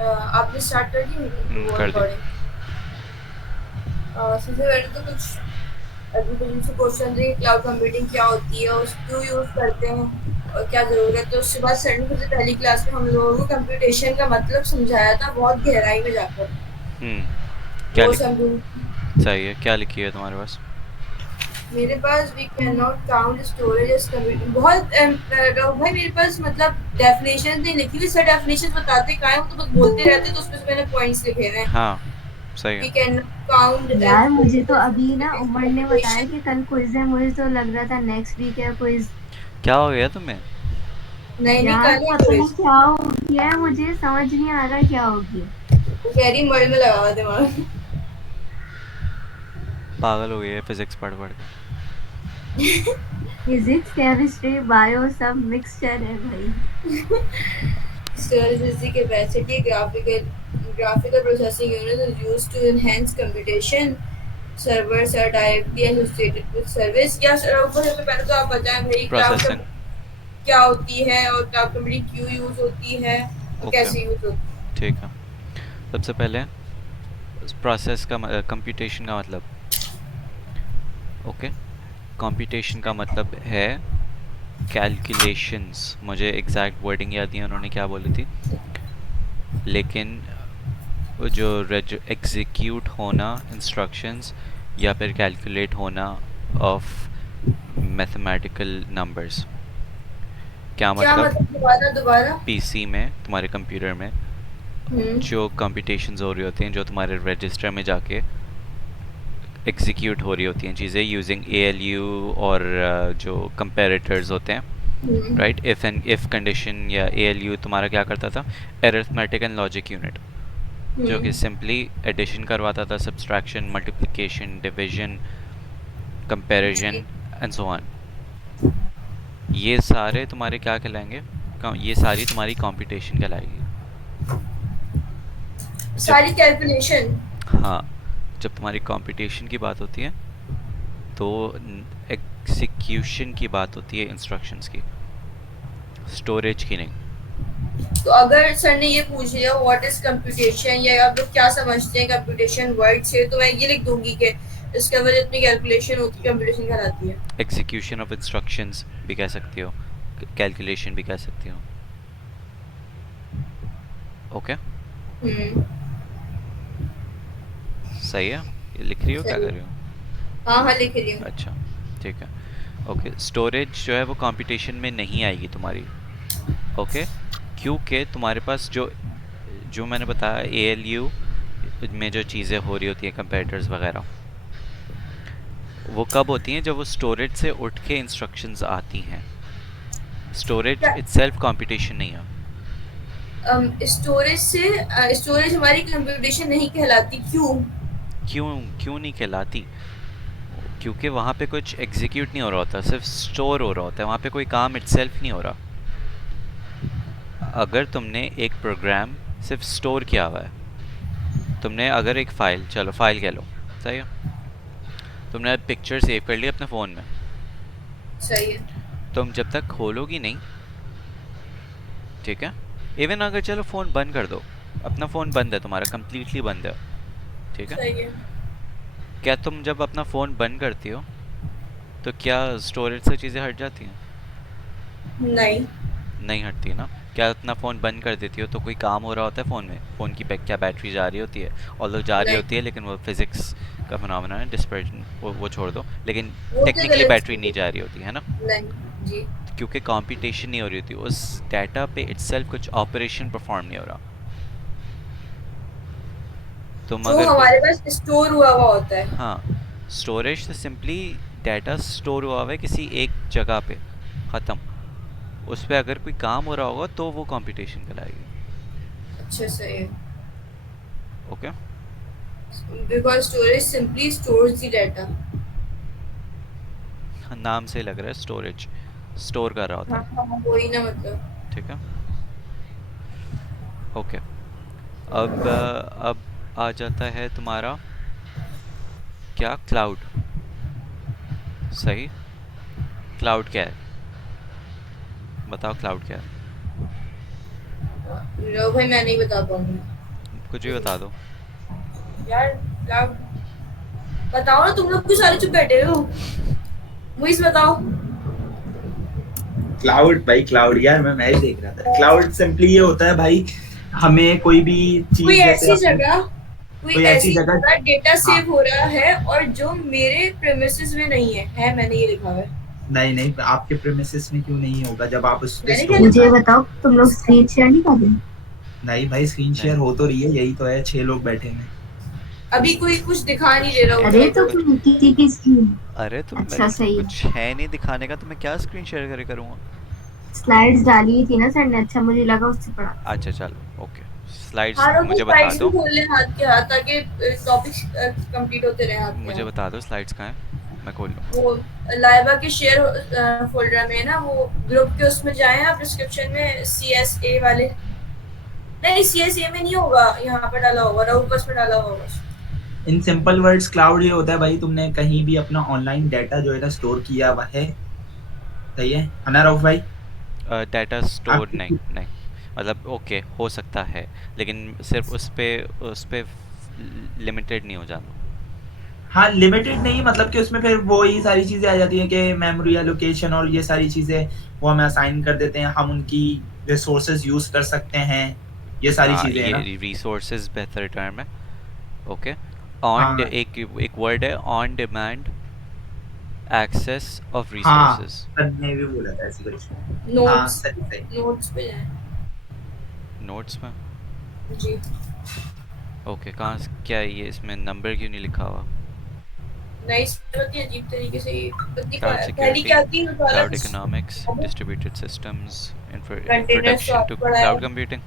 आपने स्टार्ट कर दी मीटिंग वो कर दी। रिकॉर्डिंग? सबसे पहले तो कुछ एग्रीकल्चर से क्वेश्चन थे, क्लाउड कंप्यूटिंग क्या होती है, उस क्यों यूज करते हैं और क्या जरूरत है। तो उसके बाद सर ने सबसे पहली क्लास में हम लोगों को कंप्यूटेशन का मतलब समझाया था बहुत गहराई में जाकर। क्या वो लिख समझूंगी। सही है, क्या लिखी है तुम्हारे पास? मेरे पास we can not count storage as computing बहुत भाई मेरे पास मतलब डेफिनेशन नहीं लिखी हुई। सर डेफिनेशन बताते कहाँ है, वो तो बस बोलते रहते, तो उसमें से मैंने पॉइंट्स लिखे हुए हैं। हाँ, सही है। वी कैन नॉट काउंट यार मुझे तो अभी ना स्टोरेज उमर ने बताया कंप्यूटेशन। कि कल क्विज है, मुझे तो लग रहा था नेक्स्ट वीक है क्विज। क्या हो गया तुम्हें? नहीं नहीं, यार कल है पता नहीं क्विज। क्या हो गया है, मुझे समझ नहीं आ रहा क्या हो गया। वो कह रही मर्द में लगा हुआ दिमाग। पागल हो गई है फिजिक्स पढ़ पढ़ के। फिजिक्स केमिस्ट्री बायो सब मिक्सचर है भाई। Storage is the capacity graphical processing unit is used to enhance computation. Servers are directly associated with service। या ऊपर सबसे पहले तो आप बताएं भाई क्लाउड प्रोसेसिंग। कंप्यूटिंग क्या होती है और क्लाउड कंप्यूटिंग क्यों यूज होती है और ओके, कैसे यूज होती ठीक है। सबसे पहले प्रोसेस का कंप्यूटेशन का मतलब। ओके, कंप्यूटेशन का मतलब है कैलकुलेशंस। मुझे एग्जैक्ट वर्डिंग याद नहीं है उन्होंने क्या बोली थी, लेकिन वो जो एग्जीक्यूट होना इंस्ट्रक्शंस या फिर कैलकुलेट होना ऑफ मैथमेटिकल नंबर्स। क्या है। क्या मतलब? मतलब, दोबारा दोबारा। पीसी में, तुम्हारे कंप्यूटर में हम्म। जो कंप्यूटेशंस हो रही होती हैं, जो तुम्हारे रजिस्टर में जाके एग्जीक्यूट हो रही होती हैं चीज़ें यूजिंग एएलयू और जो कंपैरेटर्स होते हैं, hmm. Right. If and if condition या एएलयू तुम्हारा क्या करता था? अरिथमेटिक एंड लॉजिक यूनिट, जो कि हम्म। सिंपली एडिशन करवाता था, subtraction, multiplication, division, comparison and so on. ये सारे तुम्हारे क्या कहलाएंगे? ये सारी तुम्हारी कंप्यूटेशन कहलाएगी। जब सारी कैलकुलेशन। हाँ, जब तुम्हारी कंप्यूटेशन की बात होती है तो एग्जीक्यूशन की बात होती है इंस्ट्रक्शंस की, स्टोरेज की नहीं। तो अगर सर ने ये पूछ लिया व्हाट इज कंप्यूटेशन या आप लोग क्या समझते हैं कंप्यूटेशन वर्ड से, तो मैं ये लिख दूंगी कि इसके वजह इतनी कैलकुलेशन होती है, कंप्यूटेशन कहलाती है। एग्जीक्यूशन ऑफ इंस्ट्रक्शंस भी कह सकती हो, कैलकुलेशन भी कह सकती हो। ओके, हम्म। सही है। ये लिख रही हो, क्या सही कर है। रही हो? हाँ हाँ, लिख रही हूँ। अच्छा, ठीक है। ओके, स्टोरेज जो है वो कंप्यूटेशन में नहीं आएगी तुम्हारी। ओके, क्योंकि तुम्हारे पास जो जो मैंने बताया एएलयू में जो चीज़ें हो रही होती हैं, कंपेरेटर्स वगैरह, वो कब होती हैं? जब वो स्टोरेज से उठ के इंस्ट्रक्शंस आती हैं। स्टोरेज इटसेल्फ कंप्यूटेशन नहीं है। स्टोरेज से स्टोरेज हमारी कंप्यूटेशन नहीं कहलाती, क्यों? क्यों? क्यों नहीं कहलाती? क्योंकि वहाँ पे कुछ एग्जीक्यूट नहीं हो रहा होता, सिर्फ स्टोर हो रहा होता है, वहाँ पे कोई काम इटसेल्फ नहीं हो रहा। अगर तुमने एक प्रोग्राम सिर्फ स्टोर किया हुआ है, तुमने अगर एक फ़ाइल, चलो फ़ाइल कह लो, सही है, तुमने पिक्चर सेव कर ली अपने फ़ोन में, सही है। तुम जब तक खोलोगी नहीं, ठीक है, इवन अगर चलो फ़ोन बंद कर दो, अपना फ़ोन बंद है तुम्हारा, कंप्लीटली बंद है, ठीक है, सही है। क्या तुम जब अपना फ़ोन बंद करती हो तो क्या स्टोरेज से चीज़ें हट जाती हैं? नहीं। नहीं हटती ना। क्या अपना फ़ोन बंद कर देती हो तो कोई काम हो रहा होता है फ़ोन में? फ़ोन की क्या बैटरी जा रही होती है? ऑल्दो जा रही नहीं, होती है, लेकिन वो फिज़िक्स का फिनोमेना है, डिस्पर्जन, वो छोड़ दो, लेकिन वो तो टेक्निकली गलत बैटरी चीज़ नहीं जा रही होती है ना। है। नहीं जी। क्योंकि कंप्यूटेशन नहीं हो रही होती उस डाटा पे, इटसेल्फ कुछ ऑपरेशन परफॉर्म नहीं हो रहा। तुम जो अगर कोई, हमारे पास स्टोर हुआ हुआ होता है। हाँ, स्टोरेज तो सिंपली डाटा स्टोर हुआ हुआ है किसी एक जगह पे, ख़त्म। उस पे अगर कोई काम हो रहा होगा तो वो कंप्यूटेशन कहलाएगी। अच्छा, सही है। Okay, because storage simply stores the data. नाम से लग रहा है स्टोरेज, स्टोर कर रहा होता हाँ है। हाँ हाँ, वही ना मतलब। ठीक है, ओके। अब आ जाता है तुम्हारा क्या? क्लाउड। सही, क्लाउड क्या है? बताओ क्लाउड क्या है? लो भाई, मैं नहीं बता पाऊंगी कुछ भी बता दो। यार। क्लाउड, बताओ ना, तुम लोग क्यों सारे चुप बैठे हो? मुझे बताओ। क्लाउड भाई, क्लाउड यार, मैं मैच देख रहा था। क्लाउड सिंपली ये होता है भाई, हमें कोई भी कोई चीज जैसे ऐसी अपने जगह कोई कोई ऐसी ऐसी जगह। जगह डेटा हाँ, सेव हो रहा है और जो मेरे प्रेमिसेस में नहीं है मैंने ये लिखा हुआ है। नहीं नहीं, आपके प्रेमिसेस में क्यों नहीं होगा जब आप उस पे मैंने क्या स्टोर मुझे लिखा? ये कर। बताओ, तुम लोग स्क्रीन शेयर नहीं कर रहे? नहीं भाई, स्क्रीन शेयर नहीं। हो तो रही है, यही तो है, 6 लोग बैठे हैं। अभी कोई कुछ दिखा नहीं कुछ दे रहा है ऊपर अरे नहीं तो तो। कुछ। किसी की स्क्रीन। अरे तो मैं, अच्छा, सही है। कुछ है नहीं दिखाने का, तो मैं क्या स्क्रीन शेयर करे करूँगा। स्लाइड्स डाली ही थी ना सर ने, अच्छा मुझे लगा उससे पढ़ा। अच्छा चलो, ओके। स्लाइड्स हाँ, तो मुझे बता स्लाइड्स भी दो। खोल ले हाथ के हाथ, ताकि टॉपिक्स कंप्लीट होते रहे हाथ के मुझे हाथ। बता दो स्लाइड्स कहाँ हैं, मैं खोल लूँ। वो लाइबा के शेयर फोल्डर में ना, वो ग्रुप के उसमें जाए आप, डिस्क्रिप्शन में सी एस ए वाले। नहीं, सी एस ए में नहीं होगा, यहाँ पर डाला होगा, राउकस में डाला होगा बस। इन सिंपल वर्ड्स, क्लाउड ये होता है भाई, तुमने कहीं भी अपना ऑनलाइन डाटा जो है ना स्टोर किया हुआ है। सही है ना राउफ भाई? डाटा स्टोर नहीं, आपकी नहीं। मतलब ओके, हो सकता है, लेकिन सिर्फ उस पे लिमिटेड नहीं हो जाना। हाँ, लिमिटेड नहीं, मतलब कि उसमें फिर वो ही सारी चीजें आ जाती हैं कि मेमोरी एलोकेशन और ये सारी चीजें वो हमें असाइन कर देते हैं, हम उनकी रिसोर्सेज यूज कर सकते हैं, ये सारी हाँ, चीजें हैं ना। ये रिसोर्सेज बेहतर टर्म है। ओके। ऑन, हाँ एक एक वर्ड है, ऑन डिमांड एक्सेस ऑफ हाँ, रिसोर्सेज। सर ने भी बोला था ऐसी कुछ। हाँ, नोट्स, सही सही। नोट्स पे जाए। नोट्स में? जी। ओके, कहाँ क्या है ये, इसमें नंबर क्यों नहीं लिखा हुआ? नई इतनी अजीब तरीके से क्लाउड पहली सिक्योरिटी, क्या थी वाला cloud economics, distributed systems, containers तो इंट्रोडक्शन टू आपको पढ़ाया। क्लाउड कंप्यूटिंग,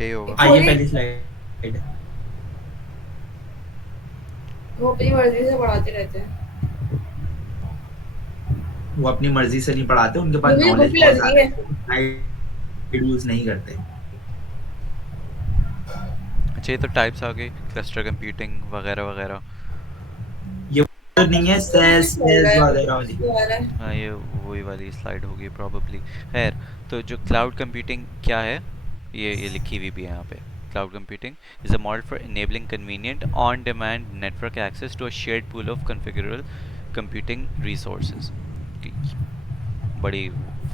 यही होगा। आइए खोली, पहली स्लाइड। वो अपनी मर्जी से पढ़ाते रहते हैं। वो अपनी मर्जी से नहीं पढ़ाते, उनके पास मुझे भूख नॉलेज बहुत लग रही ज्यादा है। है, वो स्लाइड यूज नहीं करते। अच्छा, ये तो टाइप्स आ गई, क्लस्टर कंप्यूटिंग वगैरह वगैरह। ये वो नहीं है, कुछ सेस चल रहा सेस है, वगैरह वाली। कुछ आ रहा है। हाँ, ये वही वाली स्लाइड होगी प्रॉबेबली। खैर, तो जो क्लाउड कंप्यूटिंग क्या है, ये लिखी हुई भी है यहाँ पे। Cloud computing is a model for enabling convenient on demand network access to a shared pool of configurable computing resources. बड़ी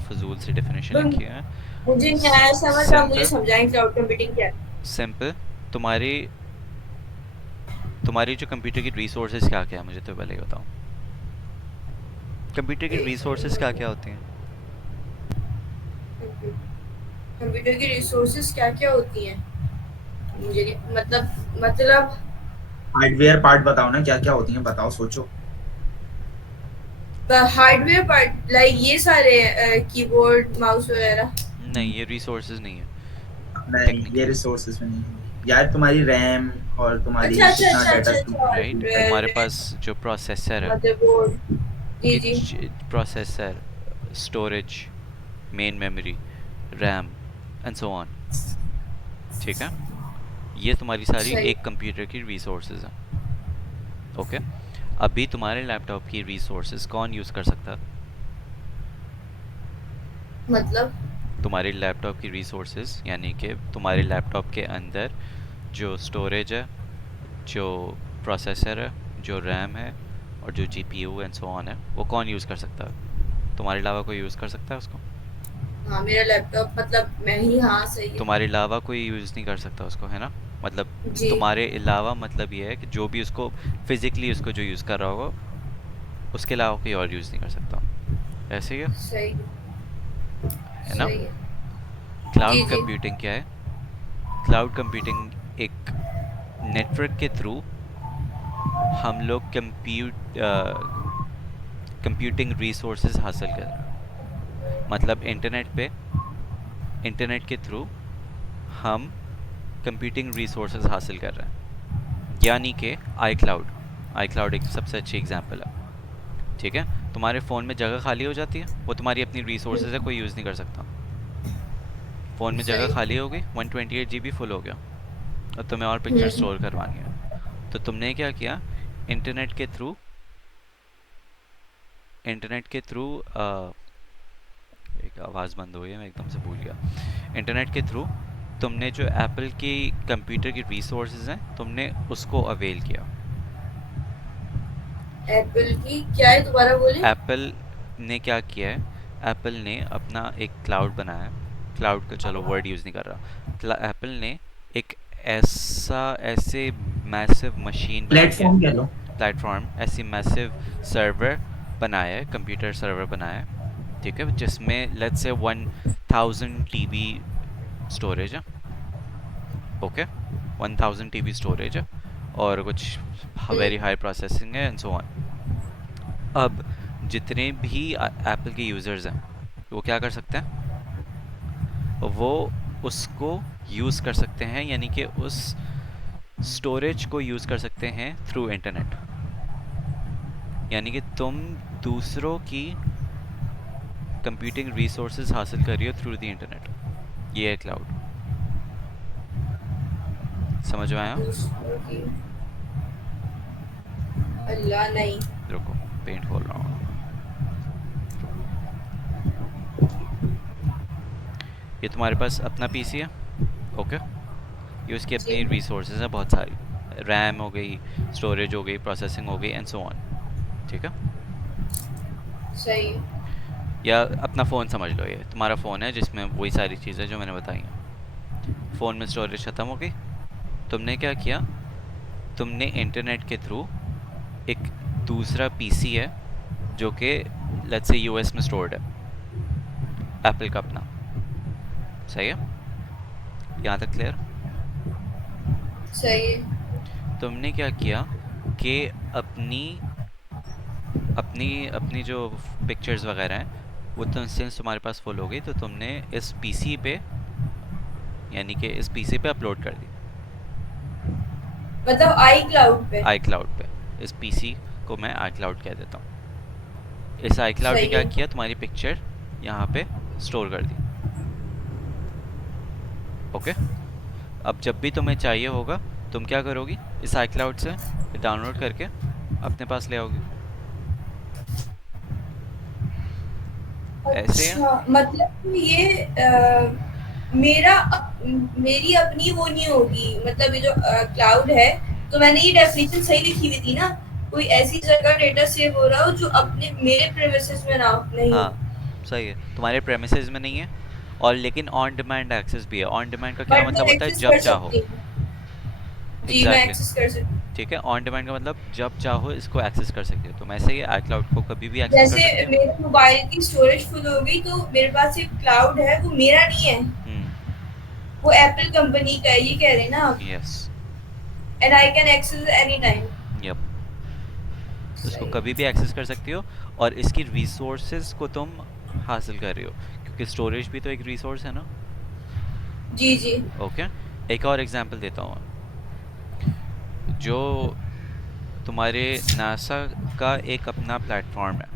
फजूल सी डेफिनेशन तो लिखी है। मुझे नहीं आया समझ, आप मुझे सिंपल, समझाएं क्लाउड कंप्यूटिंग क्या है? सिंपल। तुम्हारी तुम्हारी जो कंप्यूटर की रिसोर्सेज क्या क्या है, मुझे तो पहले ही बताओ। कंप्यूटर की रिसोर्सेज क्या क्या होती हैं? कंप्यूटर की रिसोर्सेज क्या क्या होती हैं? मुझे नहीं मतलब हार्डवेयर पार्ट बताओ ना, क्या क्या होती हैं, बताओ, सोचो। हार्डवेयर पार्ट, लाइक ये सारे कीबोर्ड माउस वगैरह। नहीं, ये रिसोर्सेज नहीं है नहीं, ये टेक्निकली। रिसोर्सेज में नहीं है यार, तुम्हारी रैम और तुम्हारी अच्छा अच्छा कितना अच्छा डाटा अच्छा स्टोर अच्छा, राइट, तुम्हारे पास जो प्रोसेसर है, मदरबोर्ड। जी कि जी। Processor, storage, main memory, RAM and so on. ठीक है, ये तुम्हारी सारी सही। एक कंप्यूटर की रिसोर्सेज हैं। ओके। अभी तुम्हारे लैपटॉप की रिसोर्सेज कौन यूज़ कर सकता है? मतलब तुम्हारे लैपटॉप की रिसोर्सेज यानी कि तुम्हारे लैपटॉप के अंदर जो स्टोरेज है, जो प्रोसेसर है, जो रैम है, और जो जीपीयू एंड सो ऑन है, वो कौन यूज़ कर सकता है? तुम्हारे अलावा कोई यूज़ कर सकता है उसको? हाँ, मेरा लैपटॉप मतलब मैं ही, हाँ सही है। तुम्हारे अलावा कोई यूज़ नहीं कर सकता उसको, है ना? मतलब जी। तुम्हारे अलावा मतलब ये है कि जो भी उसको फिजिकली उसको जो यूज़ कर रहा होगा, उसके अलावा कोई और यूज़ नहीं कर सकता। ऐसे ही सही है ना? सही है। जी क्लाउड जी। कंप्यूटिंग क्या है? क्लाउड कंप्यूटिंग एक नेटवर्क के थ्रू हम लोग कंप्यूटिंग रिसोर्सेज हासिल कर रहे हैं। मतलब इंटरनेट के थ्रू हम कंप्यूटिंग रिसोर्सेज हासिल कर रहे हैं, यानी कि आई क्लाउड। आई क्लाउड एक सबसे अच्छी एग्जांपल है। ठीक है, तुम्हारे फ़ोन में जगह खाली हो जाती है, वो तुम्हारी अपनी रिसोर्सेज है, कोई यूज़ नहीं कर सकता। फ़ोन में जगह सही। खाली हो गई, 128 GB फुल हो गया, और तुम्हें और पिक्चर स्टोर हम्म। करवानी है। तो तुमने क्या किया, इंटरनेट के थ्रू इंटरनेट के थ्रू एक आवाज़ बंद हो गई, मैं एकदम से भूल गया। इंटरनेट के थ्रू तुमने जो एप्पल की कंप्यूटर की रिसोर्सेज हैं तुमने उसको अवेल किया। एप्पल की क्या है, दोबारा बोले? एप्पल ने क्या किया है, एप्पल ने अपना एक क्लाउड बनाया है। क्लाउड का चलो वर्ड यूज़ नहीं कर रहा। एप्पल ने एक ऐसे मैसिव मशीन बनाई है, प्लेटफॉर्म कह लो। प्लेटफॉर्म, ऐसी मैसिव सर्वर बनाया है, कंप्यूटर सर्वर बनाया है, ठीक है, जिसमें लेट्स से 1000 टीबी स्टोरेज है। ओके, 1000 टीबी स्टोरेज है और कुछ वेरी हाई प्रोसेसिंग है एंड सो ऑन। अब जितने भी एप्पल के यूज़र्स हैं वो क्या कर सकते हैं, वो उसको यूज़ कर सकते हैं, यानी कि उस स्टोरेज को यूज़ कर सकते हैं थ्रू इंटरनेट। यानी कि तुम दूसरों की कंप्यूटिंग रिसोर्सेज हासिल कर रही हो थ्रू द इंटरनेट। ये है क्लाउड। समझ में आया? दूसरों की? अल्लाह नहीं। रुको, पेंट खोल रहा हूँ। ये तुम्हारे पास अपना पीसी है, ओके, ये उसकी जी अपनी रिसोर्सेज हैं बहुत सारी, रैम हो गई, स्टोरेज हो गई, प्रोसेसिंग हो गई एंड सो ऑन, ठीक है। सही है। या अपना फ़ोन समझ लो, ये तुम्हारा फ़ोन है जिसमें वही सारी चीज़ें जो मैंने बताई हैं। फ़ोन में स्टोरेज ख़त्म हो गई, तुमने क्या किया, तुमने इंटरनेट के थ्रू एक दूसरा पीसी है जो कि लेट्स से यूएस में स्टोर्ड है, एप्पल का अपना। सही है, यहाँ तक क्लियर? सही है। तुमने क्या किया कि अपनी अपनी अपनी जो पिक्चर्स वगैरह हैं वो तो सिंस तुम्हारे पास फुल हो गई, तो तुमने इस पीसी पे, यानी कि इस पीसी पे अपलोड कर दी, मतलब आई क्लाउड पे? आई क्लाउड पे। इस पीसी को मैं आई क्लाउड कह देता हूँ। इस आई क्लाउड ने सही क्या है। किया, तुम्हारी पिक्चर यहाँ पे स्टोर कर दी। ओके, अब जब भी तुम्हें चाहिए होगा तुम क्या करोगी, इस आई क्लाउड से डाउनलोड करके अपने पास ले आओगी। ऐसे है। अच्छा, मतलब ये मेरी अपनी वो नहीं होगी, मतलब ये जो क्लाउड है, तो मैंने ये डेफिनेशन सही लिखी हुई थी ना, कोई ऐसी जगह डेटा सेव हो रहा हो जो अपने मेरे प्रेमिसेस में ना नहीं हो। हाँ सही है, तुम्हारे प्रेमिसेस में नहीं है, और लेकिन ऑन डिमांड एक्सेस भी है। ऑन डिमांड का क्या बट मैं मतलब होता है, एक्सेस जब कर चाहो। सकती हूँ। जी, मैं एग्जैक्टली एक्सेस कर सकती हूँ। ठीक है, ऑन डिमांड का मतलब जब चाहो इसको एक्सेस कर सकते हो। तुम ऐसे ही आई क्लाउड को कभी भी एक्सेस कर जैसे सकते हो। मेरे मोबाइल की स्टोरेज फुल हो गई तो मेरे पास एक क्लाउड है, वो मेरा नहीं है, वो एप्पल कंपनी का है, ये कह रहे हैं ना आप? Yes, and I can access any time. Yup, इसको सही कभी भी है। एक्सेस कर सकती हो, और इसकी रिसोर्सेज को तुम हासिल कर रही हो, क्योंकि स्टोरेज भी तो एक रिसोर्स है ना। जी जी। ओके, एक और एग्जांपल देता हूँ। जो तुम्हारे नासा का एक अपना प्लेटफॉर्म है,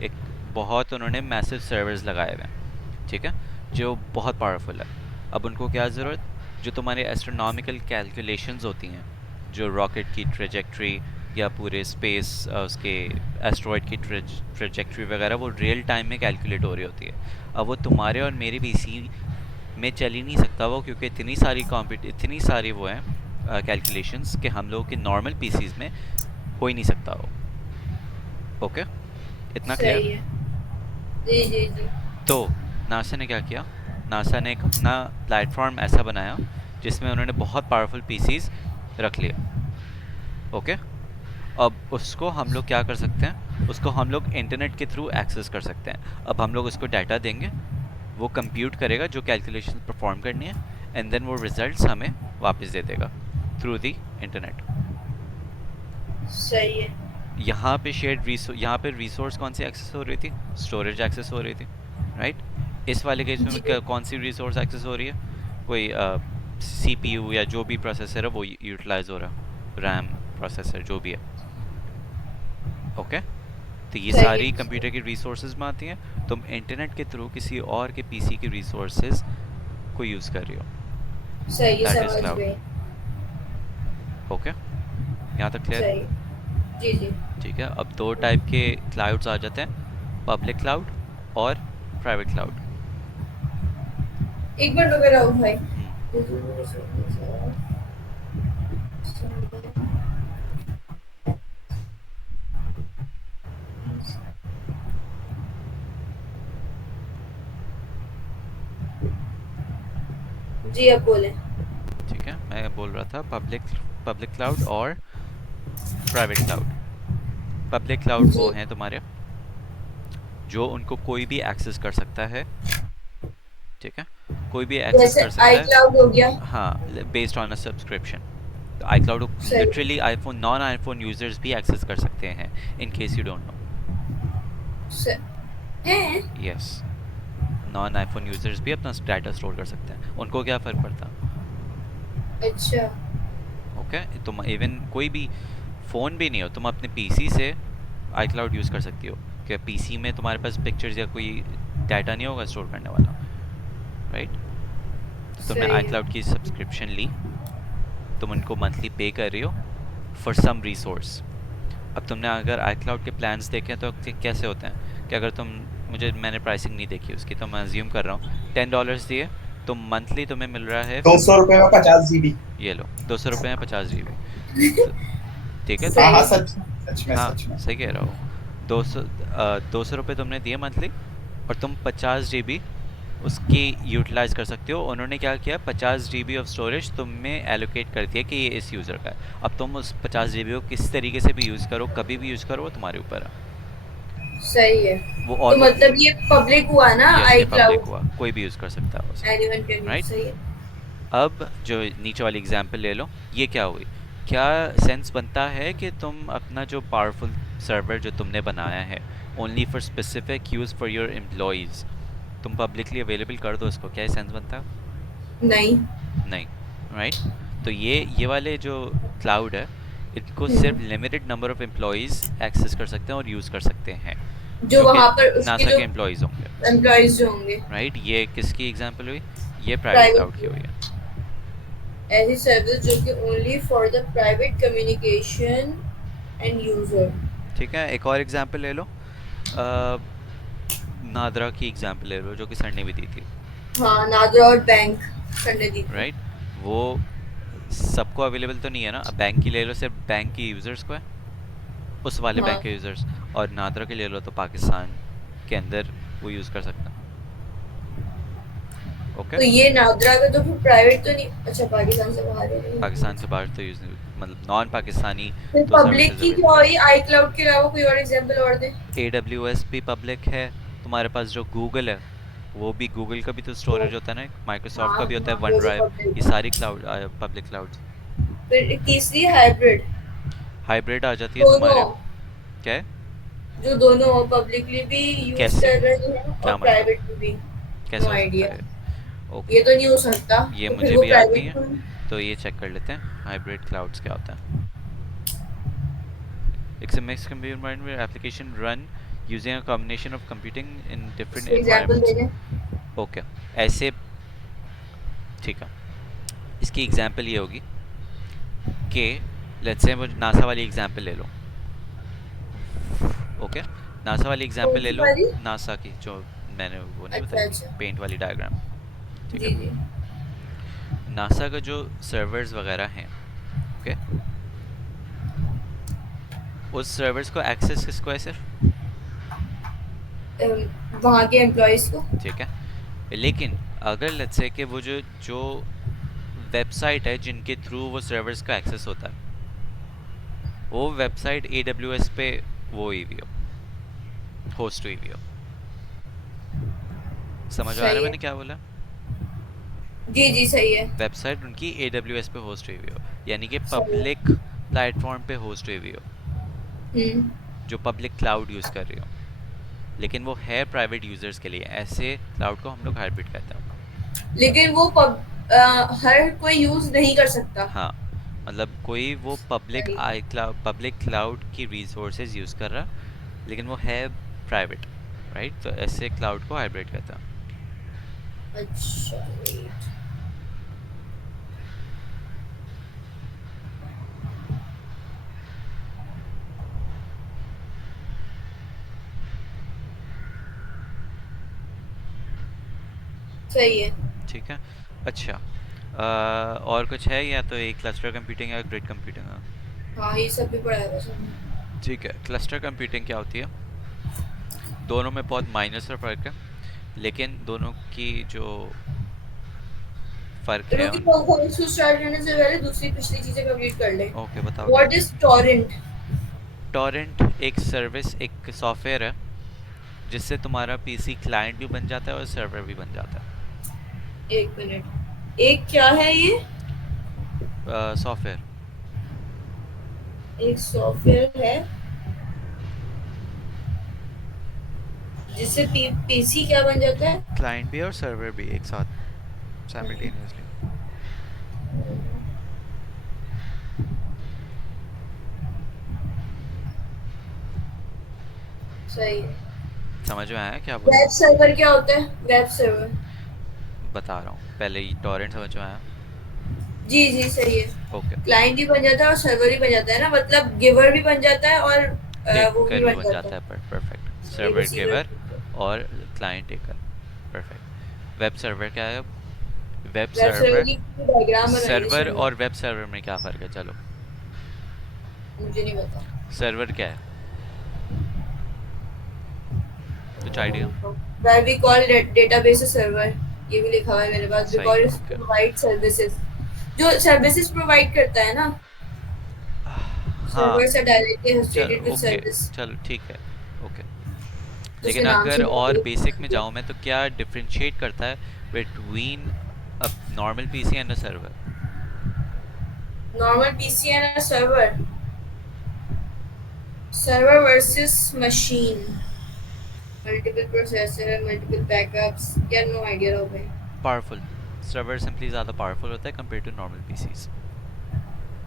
एक बहुत उन्होंने मैसिव सर्वर्स लगाए हुए हैं, ठीक है, जो बहुत पावरफुल है। अब उनको क्या ज़रूरत, जो तुम्हारे एस्ट्रोनॉमिकल कैलकुलेशंस होती हैं, जो रॉकेट की ट्रेजेक्ट्री या पूरे स्पेस उसके एस्ट्रॉयड की ट्रेजेक्ट्री वगैरह, वो रियल टाइम में कैलकुलेट हो रही होती है। अब वो तुम्हारे और मेरे पीसी में चल ही नहीं सकता वो, क्योंकि इतनी सारी वो हैं कैलकुलेशंस कि हम लोगों के नॉर्मल पीसीज में हो ही नहीं सकता वो। ओके, इतना क्लियर? सही है। जी जी जी। तो नासा ने क्या किया, नासा ने एक अपना प्लेटफॉर्म ऐसा बनाया जिसमें उन्होंने बहुत पावरफुल पीसीज रख लिए। ओके, अब उसको हम लोग क्या कर सकते हैं, उसको हम लोग इंटरनेट के थ्रू एक्सेस कर सकते हैं। अब हम लोग उसको डाटा देंगे, वो कंप्यूट करेगा जो कैलकुलेशन परफॉर्म करनी है, एंड देन वो रिजल्ट्स हमें वापस दे देगा थ्रू दी इंटरनेट। सही है। यहाँ पे यहाँ पे रिसोर्स कौन सी एक्सेस हो रही थी, स्टोरेज एक्सेस हो रही थी, राइट। इस वाले केस में जी कौन सी रिसोर्स एक्सेस हो रही है, कोई सीपीयू या जो भी प्रोसेसर है वो यूटिलाइज हो रहा है, रैम प्रोसेसर जो भी है। ओके, तो ये सही सारी है। कंप्यूटर की रिसोर्सेज में आती हैं। तुम इंटरनेट के थ्रू किसी और के पीसी की रिसोर्सेज को यूज़ कर रही हो, सही है, दैट इज़ समझ क्लाउड। गई। ओके, यहाँ तक क्लियर? सही। जी जी। ठीक है, अब दो टाइप के क्लाउड्स आ जाते हैं, पब्लिक क्लाउड और प्राइवेट क्लाउड? एक मिनट रुके रहो भाई। जी अब बोले। ठीक है, मैं बोल रहा था पब्लिक पब्लिक क्लाउड और प्राइवेट क्लाउड। पब्लिक क्लाउड वो जी हैं तुम्हारे जो उनको कोई भी एक्सेस कर सकता है, ठीक है, कोई भी एक्सेस जैसे कर सकता आई है। क्लाउड हो गया। हाँ, बेस्ड ऑन अ सब्सक्रिप्शन। तो आई क्लाउड सही literally iPhone non iPhone users भी एक्सेस कर सकते हैं, in case you don't know. है। यस, नॉन आईफोन यूजर्स भी अपना डाटा स्टोर कर सकते हैं, उनको क्या फ़र्क पड़ता। अच्छा ओके, तुम इवन कोई भी फ़ोन भी नहीं हो, तुम अपने पीसी से आई क्लाउड यूज़ कर सकती हो। क्या पीसी में तुम्हारे पास पिक्चर्स या कोई डाटा नहीं होगा स्टोर करने वाला, राइट? तो तुमने सही आई है। क्लाउड की सब्सक्रिप्शन ली, तुम उनको मंथली पे कर रही हो फॉर सम रिसोर्स। अब तुमने अगर आई क्लाउड के प्लान्स देखे तो कैसे होते हैं कि अगर तुम, मैंने प्राइसिंग नहीं देखी उसकी, तो मैं अज्यूम कर रहा हूँ $10 दिए तो मंथली तुम्हें मिल रहा है 200 रुपए में 50 GB। ये लो ₹200 में 50 GB। तो ठीक है, तो हाँ सही हाँ, है। सच में हाँ सच में। सही कह रहा हूँ। 200 रुपये तुमने दिए मंथली और तुम 50 GB उसकी यूटिलाइज कर सकते हो। उन्होंने क्या किया, 50 GB ऑफ स्टोरेज तुम में एलोकेट कर दिया कि ये इस यूज़र का है। अब तुम उस 50 GB को किस तरीके से भी यूज़ करो, कभी भी यूज़ करो, वो तुम्हारे ऊपर है। सही है। वो तो ऑल, मतलब ये पब्लिक हुआ ना यस आई ये पब्लिक क्लाउड। हुआ, कोई भी यूज़ कर सकता है उसे, एनीवन कैन यूज। राइट? सही है। अब जो नीचे वाली एग्जांपल ले लो, ये क्या हुई, क्या सेंस बनता है कि तुम अपना जो पावरफुल सर्वर जो तुमने बनाया है only for specific use for your employees, तुम पब्लिकली अवेलेबल कर दो इसको, क्या सेंस बनता है? नहीं। नहीं, राइट? तो ये वाले जो क्लाउड है, इनको सिर्फ हम्म। Limited number of employees access कर सकते हैं और यूज़ कर सकते हैं, जो जो कि वहां पर उसके नासा जो के एम्प्लॉयज़ होंगे, एम्प्लॉयज जो होंगे। राइट? ये किसकी एग्जांपल हुई? ये प्राइवेट क्लाउड की प्राइवेट। हुई है। ऐसी सर्विस जो कि only for the private communication and user. ठीक है, एक और एग्जांपल ले लो, नादरा की एग्जांपल ले लो जो कि सर ने भी दी थी, हाँ नादरा और बैंक करने दी थी। राइट? वो सबको अवेलेबल तो नहीं है ना, अब बैंक की ले लो, सिर्फ बैंक की यूज़र्स को है, उस वाले हाँ बैंक के यूज़र्स। और नादरा के ले लो तो पाकिस्तान के अंदर वो यूज़ कर सकता है। ओके, तो ये नादरा का तो फिर प्राइवेट तो नहीं। अच्छा पाकिस्तान से बाहर है नहीं। पाकिस्तान से बाहर तो यूज़ नहीं, मतलब नॉन पाकिस्तानी फिर तो पब्लिक सर्विसेज की अवेलेबल। क्या हुई आई क्लाउड के अलावा कोई और एग्जांपल और दे। AWS भी पब्लिक है, तुम्हारे पास जो गूगल है वो भी, गूगल का भी तो तो स्टोरेज होता है ना, माइक्रोसॉफ्ट हाँ का भी होता है हाँ वन वो तो ड्राइव, पब्लिक ये है। सारी क्लाउड पब्लिक क्लाउड्स। फिर तीसरी हाइब्रिड। हाइब्रिड आ जाती है दोनों। तुम्हारे, क्या है? जो दोनों पब्लिकली भी यूज कैसे, कर रहे हैं क्या और मतलब, प्राइवेटली भी। कैसे नो हो सकता आइडिया। है? ओके, ये तो नहीं हो सकता। ये तो फिर मुझे वो भी याद नहीं प्राइवेट है, क्यों। तो ये चेक कर लेते हैं हाइब्रिड क्लाउड्स क्या होता है। It's a mixed computer environment where application run using a combination of computing in different इसके एग्जांपल दे environments. दें। ओके, ऐसे, ठीक है, इसकी एग्जांपल ये होगी कि लेट्स से वो नासा वाली एग्जांपल ले लो। ओके, नासा वाली एग्जांपल कौन ले सी लो, वाली। नासा की जो मैंने वो नहीं अच्छा बताई थी, अच्छा। पेंट वाली डायग्राम, ठीक है? जी जी। नासा का जो सर्वर्स वगैरह हैं, ओके, उस सर्वर्स को एक्सेस किसको है सिर्फ, वहाँ के एम्प्लॉयज को। ठीक है, लेकिन अगर लेट्स से कि वो जो जो वेबसाइट है जिनके थ्रू वो सर्वर्स का एक्सेस होता है, वो वेबसाइट AWS पे वो हुई हुई हो, होस्ट हुई हुई हो, समझ आ रहा है सही है। मैंने क्या बोला? जी जी सही है। वेबसाइट उनकी AWS पे होस्ट हुई हुई हो, यानी कि सही है। पब्लिक प्लेटफॉर्म पे होस्ट हुई हुई हो, हम्म। जो पब्लिक क्लाउड यूज़ कर रही हो, लेकिन वो है प्राइवेट यूजर्स के लिए। ऐसे क्लाउड को हम लोग हाइब्रिड कहते हैं। लेकिन वो हर कोई यूज नहीं कर सकता। हाँ, मतलब कोई वो पब्लिक सही। पब्लिक क्लाउड की रिसोर्सेज यूज़ कर रहा, लेकिन वो है प्राइवेट, राइट? तो ऐसे क्लाउड को हाइब्रिड कहते हैं। अच्छा wait। सही है। ठीक है। अच्छा, और कुछ है या तो एक क्लस्टर कंप्यूटिंग या ग्रिड कंप्यूटिंग है? हाँ, ये सब भी पढ़ा है बस हमने। ठीक है, क्लस्टर कंप्यूटिंग क्या होती है? दोनों में बहुत माइनर सा फ़र्क है, लेकिन दोनों की जो फ़र्क है रुकी, उन कौन सी स्टार्ट करने से पहले दूसरी पिछली चीजें कंप्लीट कर ले। ओके, बताओ क्या? What is torrent? टॉरेंट एक सर्विस, एक सॉफ्टवेयर है जिससे तुम्हारा पीसी क्लाइंट भी बन जाता है और सर्वर भी बन जाता एक मिनट, एक क्या है ये? है। सॉफ्टवेयर। एक सॉफ्टवेयर है जिससे पीसी क्या बन जाता है? क्लाइंट भी और सर्वर भी एक साथ, साइमल्टेनियसली। सही है। समझ में आया क्या बोला? वेब सर्वर क्या होता है? Web server. बता रहा हूँ, पहले ही टॉरेंट समझ में आया? जी जी, सही है। ओके। क्लाइंट भी बन जाता है और सर्वर भी बन जाता है ना, मतलब गिवर भी बन जाता है और वो भी टेकर भी बन बन जाता जाता है। है, पर परफेक्ट। सही, सर्वर रिसीवर। गिवर और client taker, perfect. Web server क्या है? वेब वेब सर्वर सर्वर, की डायग्राम बनाइए सर्वर सुनो। और वेब सर्वर में क्या फ़र्क है? चलो, मुझे नहीं पता। सर्वर क्या है? कुछ idea? Where we call database a server, ये भी लिखा हुआ है मेरे पास। सही, because it okay. provide services, जो सर्विसेज प्रोवाइड करता है ना। हाँ, सर्वर्स आर डायरेक्टली चलो एसोसिएटेड विद ओके, सर्विस। चलो ठीक है, ओके। तो लेकिन उसके नाम से अगर और बेसिक में ही जाऊँ मैं, तो क्या डिफरेंशिएट करता है between a normal PC and a server? Normal PC and a server. Server versus machine, multiple processor, multiple backups, या नो आइडिया हो भाई। पावरफुल। सर्वर सिंपली ज़्यादा पावरफुल होता है compare to normal PCs.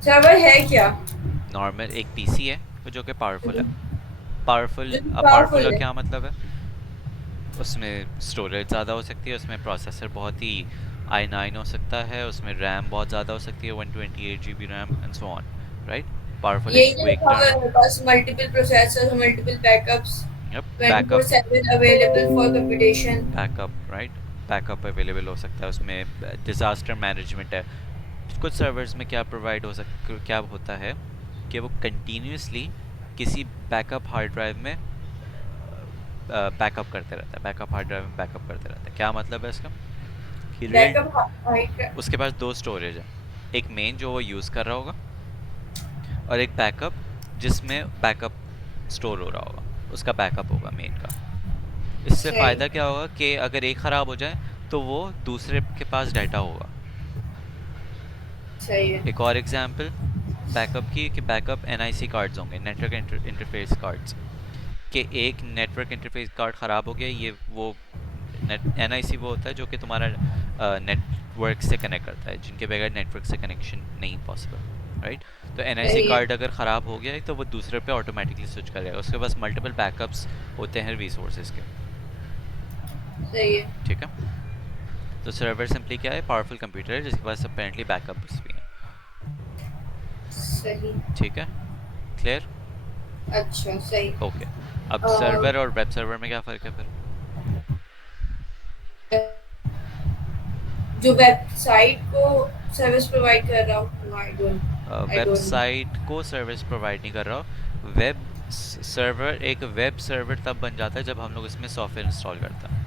Server है क्या? नॉर्मल एक PC है वो जो कि पावरफुल है। पावरफुल, जो अब पावरफुल पावरफुल का है। क्या मतलब है? उसमें स्टोरेज ज़्यादा हो सकती है, उसमें प्रोसेसर बहुत ही i9 हो सकता है, उसमें रैम बहुत ज़्यादा हो सकती है, 128 GB RAM and so on, right? Powerful यही एक तो वो एक लिखा हुआ टर्म है है। मेरे पास, multiple processor, multiple backups, yup, backup, 24/7 available for computation. Backup right. Backup available हो सकता है, उसमें डिज़ास्टर मैनेजमेंट है। कुछ सर्वर्स में क्या प्रोवाइड हो सक क्या होता है कि वो कंटिन्यूसली किसी बैकअप हार्ड ड्राइव में बैकअप करते रहता है, बैकअप हार्ड ड्राइव में बैकअप करते रहता है। क्या मतलब है इसका? कि बैकअप हाइट। उसके पास दो स्टोरेज है, एक मेन जो वो यूज़ कर रहा होगा, और एक बैकअप जिसमें बैकअप स्टोर हो रहा होगा, उसका बैकअप होगा मेन का। इससे सही। फ़ायदा क्या होगा कि अगर एक ख़राब हो जाए तो वो दूसरे के पास डाटा होगा। सही है। एक और एग्जांपल बैकअप की, कि बैकअप एनआईसी कार्ड्स होंगे, नेटवर्क इंटरफेस कार्ड्स, कि एक नेटवर्क इंटरफेस कार्ड ख़राब हो गया, ये वो नेट एनआईसी वो होता है जो कि तुम्हारा नेटवर्क से कनेक्ट करता है, जिनके बगैर नेटवर्क से कनेक्शन नहीं पॉसिबल, राइट? तो एनआईसी सही है। कार्ड अगर ख़राब हो गया है तो वो दूसरे पे ऑटोमेटिकली स्विच करेगा, उसके पास मल्टीपल बैकअप्स होते हैं रिसोर्सेज के। सही है। ठीक है। तो सर्वर सिंपली क्या है? पावरफुल कंप्यूटर है जिसके पास अपेरेंटली बैकअप्स भी हैं। सही। ठीक है, क्लियर? अच्छा, सही। ओके। अब अ, सर्वर और वेब सर्वर में क्या फ़र्क है फिर? जो वेबसाइट को सर्विस प्रोवाइड कर रहा हूँ, आई डोंट नो। वेबसाइट को सर्विस प्रोवाइड नहीं कर रहा हो। वेब सर्वर, एक वेब सर्वर तब बन जाता है जब हम लोग इसमें सॉफ्टवेयर इंस्टॉल करते हैं।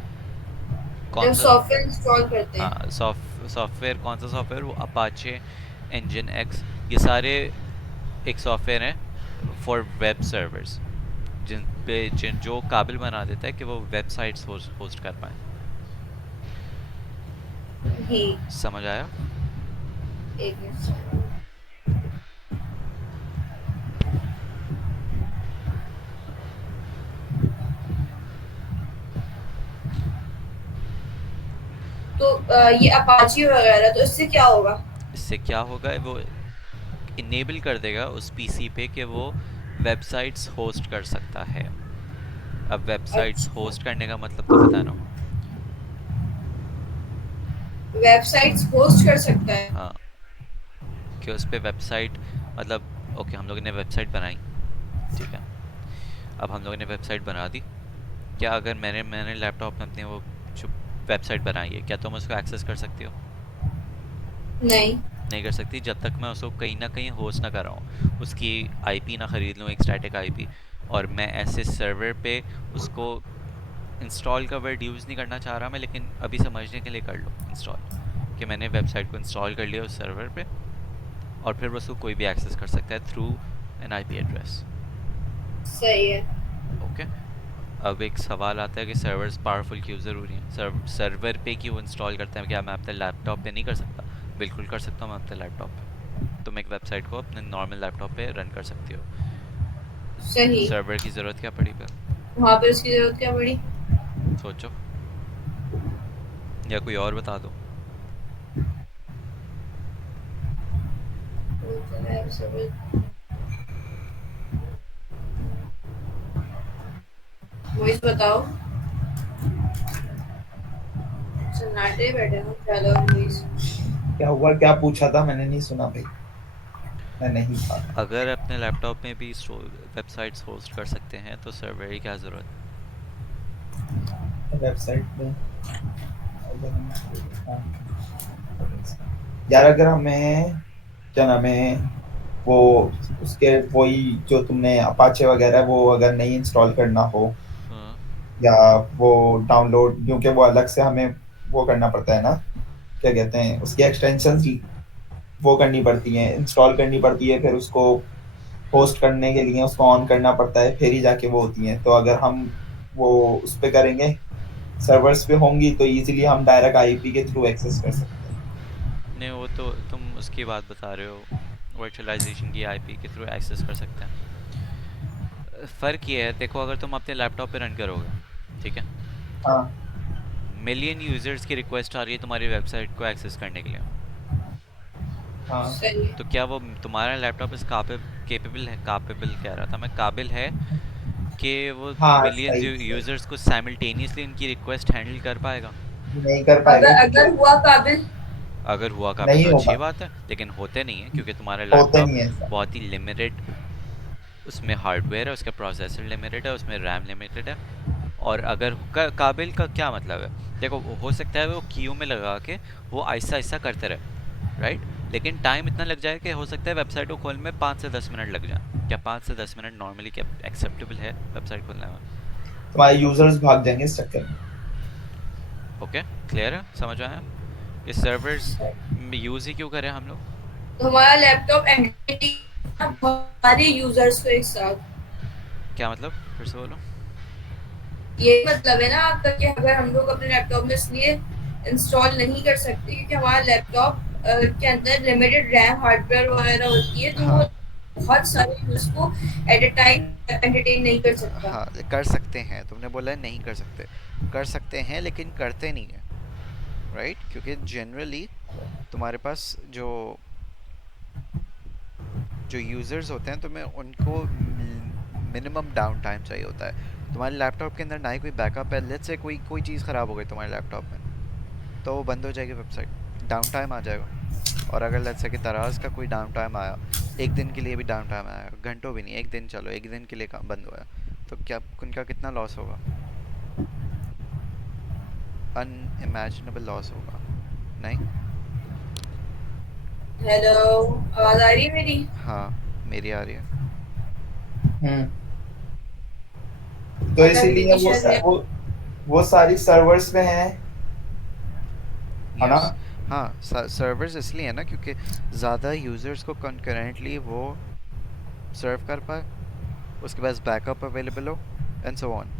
कौन जब सा? सॉफ्टवेयर इंस्टॉल करते हैं। हाँ, सॉफ्टवेयर, कौन सा सॉफ्टवेयर? वो अपाचे, इंजन एक्स, ये सारे एक सॉफ्टवेयर हैं फॉर वेब सर्वर्स, जिन जो काबिल बना देता है कि वो वेबसाइट्स होस्ट कर पाए। ही। समझ आया? एक मिनट। तो ये अपाची वगैरह, तो इससे क्या होगा? इससे क्या होगा? वो इनेबल कर देगा उस पीसी पे कि वो वेबसाइट्स होस्ट कर सकता है। अब वेबसाइट्स अच्छा, होस्ट करने का मतलब तो पता है ना? वेबसाइट्स होस्ट कर सकता है। हाँ, कि उस पे वेबसाइट, मतलब ओके, हम लोगों ने वेबसाइट बनाई, ठीक है। अब हम लोगों ने वेबसाइट बना दी, क्या अगर मैंने मैंने लैपटॉप में अपने वो जो वेबसाइट बनाई है, क्या तुम उसको एक्सेस कर सकती हो? नहीं। नहीं कर सकती जब तक मैं उसको कहीं ना कहीं होस्ट ना कर रहा हूँ, उसकी आईपी ना खरीद लूँ, एक स्टैटिक आईपी, और मैं ऐसे सर्वर पे उसको इंस्टॉल का वर्ड यूज़ नहीं करना चाह रहा मैं, लेकिन अभी समझने के लिए कर लो इंस्टॉल, कि मैंने वेबसाइट को इंस्टॉल कर लिया उस सर्वर पे, और फिर उसको कोई भी एक्सेस कर सकता है थ्रू एन आईपी एड्रेस। सही है। ओके। अब एक सवाल आता है कि सर्वर्स पावरफुल क्यों ज़रूरी हैं, सर्वर पे क्यों इंस्टॉल करते हैं, क्या मैं अपने लैपटॉप पे नहीं कर सकता? बिल्कुल कर सकता हूँ मैं अपने लैपटॉप पे। तुम एक वेबसाइट को अपने नॉर्मल लैपटॉप पे रन कर सकती हो, सही। सर्वर की ज़रूरत क्या पड़ी फिर? वहाँ पे उसकी जरूरत क्या पड़ी? सोचो, या कोई और बता दो। वो तो है, सब वॉइस बताओ। सन्नाटे बैठे हो, चलो वॉइस। क्या हुआ, क्या पूछा था, मैंने नहीं सुना भाई, मैं नहीं था अगर अपने लैपटॉप में भी वेबसाइट्स होस्ट कर सकते हैं तो सर्वर की क्या ज़रूरत? वेबसाइट पे। अगर यार अगर हमें, क्या नाम है, वो उसके वही जो तुमने अपाचे वगैरह वो अगर नहीं इंस्टॉल करना हो, हाँ। या वो डाउनलोड, क्योंकि वो अलग से हमें वो करना पड़ता है ना, क्या कहते हैं उसकी एक्सटेंशंस वो करनी पड़ती हैं, इंस्टॉल करनी पड़ती है, फिर उसको होस्ट करने के लिए उसको ऑन करना पड़ता है, फिर ही जाके वो होती हैं। तो अगर हम वो उस पे करेंगे, सर्वर्स पे होंगी, तो इजीली हम डायरेक्ट आईपी के थ्रू एक्सेस कर सकते हैं। नहीं, वो तो तुम उसकी बात बता रहे हो, वर्चुअलाइजेशन की, आईपी के थ्रू एक्सेस कर सकते हैं। फ़र्क ये है, देखो अगर तुम अपने लैपटॉप पे रन करोगे, ठीक है, हाँ मिलियन यूज़र्स की रिक्वेस्ट आ रही है तुम्हारी वेबसाइट को एक्सेस करने के लिए, हाँ सही है। तो क्या वो तुम्हारा लैपटॉप इस केपेबल है, कापेबल कह रहा था मैं, काबिल है कि वो हाँ मिलियंस सही सही, यूज़र्स को साइमल्टेनियसली इनकी रिक्वेस्ट हैंडल कर पाएगा? नहीं कर पाएगा अगर क्योंकि अगर हुआ काबिल। अगर हुआ काबिल नहीं तो होगा, अच्छी बात है, लेकिन होते नहीं है क्योंकि तुम्हारा होते लैपटॉप नहीं है ऐसा। बहुत ही लिमिटेड, उसमें हार्डवेयर है, उसका प्रोसेसर लिमिटेड है, उसमें रैम लिमिटेड है। और अगर काबिल का क्या मतलब है, देखो हो सकता है वो क्यू में लगा के वो आहिस्ता आहिस्ता करते रहे, राइट, लेकिन टाइम इतना लग जाए कि हो सकता है वेबसाइट को खोलने में 5 से 10 मिनट लग जाए। क्या 5 से 10 मिनट नॉर्मली क्या एक्सेप्टेबल है वेबसाइट खोलने में? तुम्हारे यूजर्स भाग जाएंगे इस चक्कर में। ओके, क्लियर है, समझ आया? ये सर्वर्स यूज़ ही क्यों करें हम लोग? तो हमारा लैपटॉप एंटिटी हमारे यूजर्स को एक साथ, क्या मतलब, फिर से बोलो। ये मतलब है ना आपका कि अगर हम लोग अपने लैपटॉप में इसलिए इंस्टॉल नहीं कर सकते क्योंकि हमारा लैपटॉप के अंदर लिमिटेड रैम हार्डवेयर वगैरह होती है, तो वो हाँ। बहुत सारे यूज को एट अ टाइम एंटरटेन नहीं कर सकता। हाँ, कर सकते हैं, तुमने बोला है नहीं कर सकते, कर सकते हैं लेकिन करते नहीं है, राइट, क्योंकि जनरली तुम्हारे पास जो जो यूज़र्स होते हैं तुम्हें उनको मिनिमम डाउन टाइम चाहिए होता है। तुम्हारे लैपटॉप के अंदर ना ही कोई बैकअप है, लेट्स से कोई कोई चीज़ ख़राब हो गई तुम्हारे लैपटॉप में, तो वो बंद हो जाएगी वेबसाइट, डाउन टाइम आ जाएगा। और अगर लेट्स से कि दराज का कोई डाउन टाइम आया, एक दिन के लिए भी डाउन टाइम आया, घंटों भी नहीं, एक दिन, चलो एक दिन के लिए काम बंद हुआ, तो क्या उनका कितना लॉस होगा? अनइमेजिनेबल लॉस होगा, नहीं? हेलो, आवाज आ रही है मेरी? हाँ, मेरी आ रही है। हम्म, तो अटक रही इसीलिए थी शायद मैं। वो सारी सर्वर्स पे हैं, है ना। यस। हाँ, सर्वर्स इसलिए है ना क्योंकि ज़्यादा यूज़र्स को कंकरेंटली वो सर्व कर पाए, उसके पास बैकअप अवेलेबल हो, एंड सो ऑन।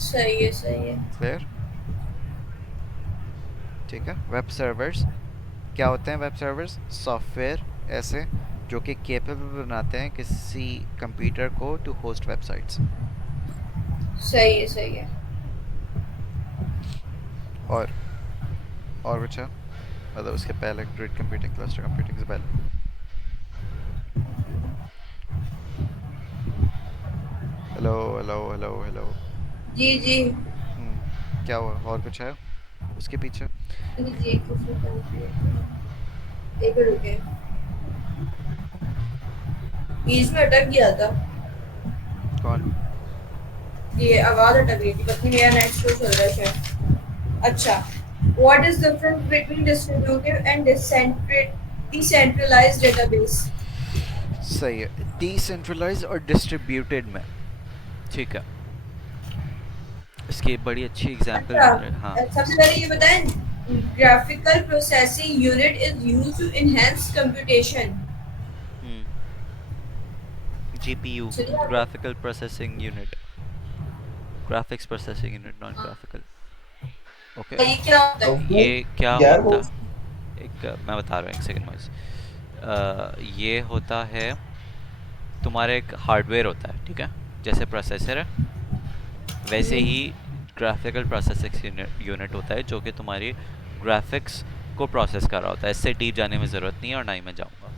सही है, सही है। क्लियर? ठीक है। वेब सर्वर्स क्या होते हैं? वेब सर्वर्स सॉफ्टवेयर ऐसे जो कि केपेबल बनाते हैं किसी कंप्यूटर को टू होस्ट वेबसाइट्स। सही है, सही है। और और कुछ है, मतलब उसके पहले ग्रिड कंप्यूटिंग, क्लस्टर कंप्यूटिंग से पहले? Hello hello hello hello. जी जी। क्या हुआ, और कुछ है उसके पीछे? जी जी, कुछ नहीं एक मिनट रुके, बीच में अटक गया था। कौन? ये आवाज अटक रही थी, पता नहीं मेरा नेट स्लो चल रहा है शायद। अच्छा, what is the difference between distributed and decentralized database? सही है, डिसेंट्रलाइज और डिस्ट्रीब्यूटेड में, ठीक है। इसकी बड़ी अच्छी एग्जांपल अच्छा, मेरे, हाँ। सबसे पहले ये बताएं, graphical processing unit is used to enhance computation. GPU, चलिए आप graphical processing unit, graphics processing unit, non हाँ, ग्राफिकल। ओके, ये क्या होता है? ओके ये क्या यार वो होता, एक मैं बता रहा हूँ, एक सेकंड मॉइस। ये होता है, तुम्हारा एक हार्डवेयर होता है, ठीक है, जैसे प्रोसेसर है, वैसे ही ग्राफिकल प्रोसेसिंग यूनिट होता है जो कि तुम्हारी ग्राफिक्स को प्रोसेस कर रहा होता है। इससे डीप जाने में ज़रूरत नहीं है और ना ही मैं जाऊँगा,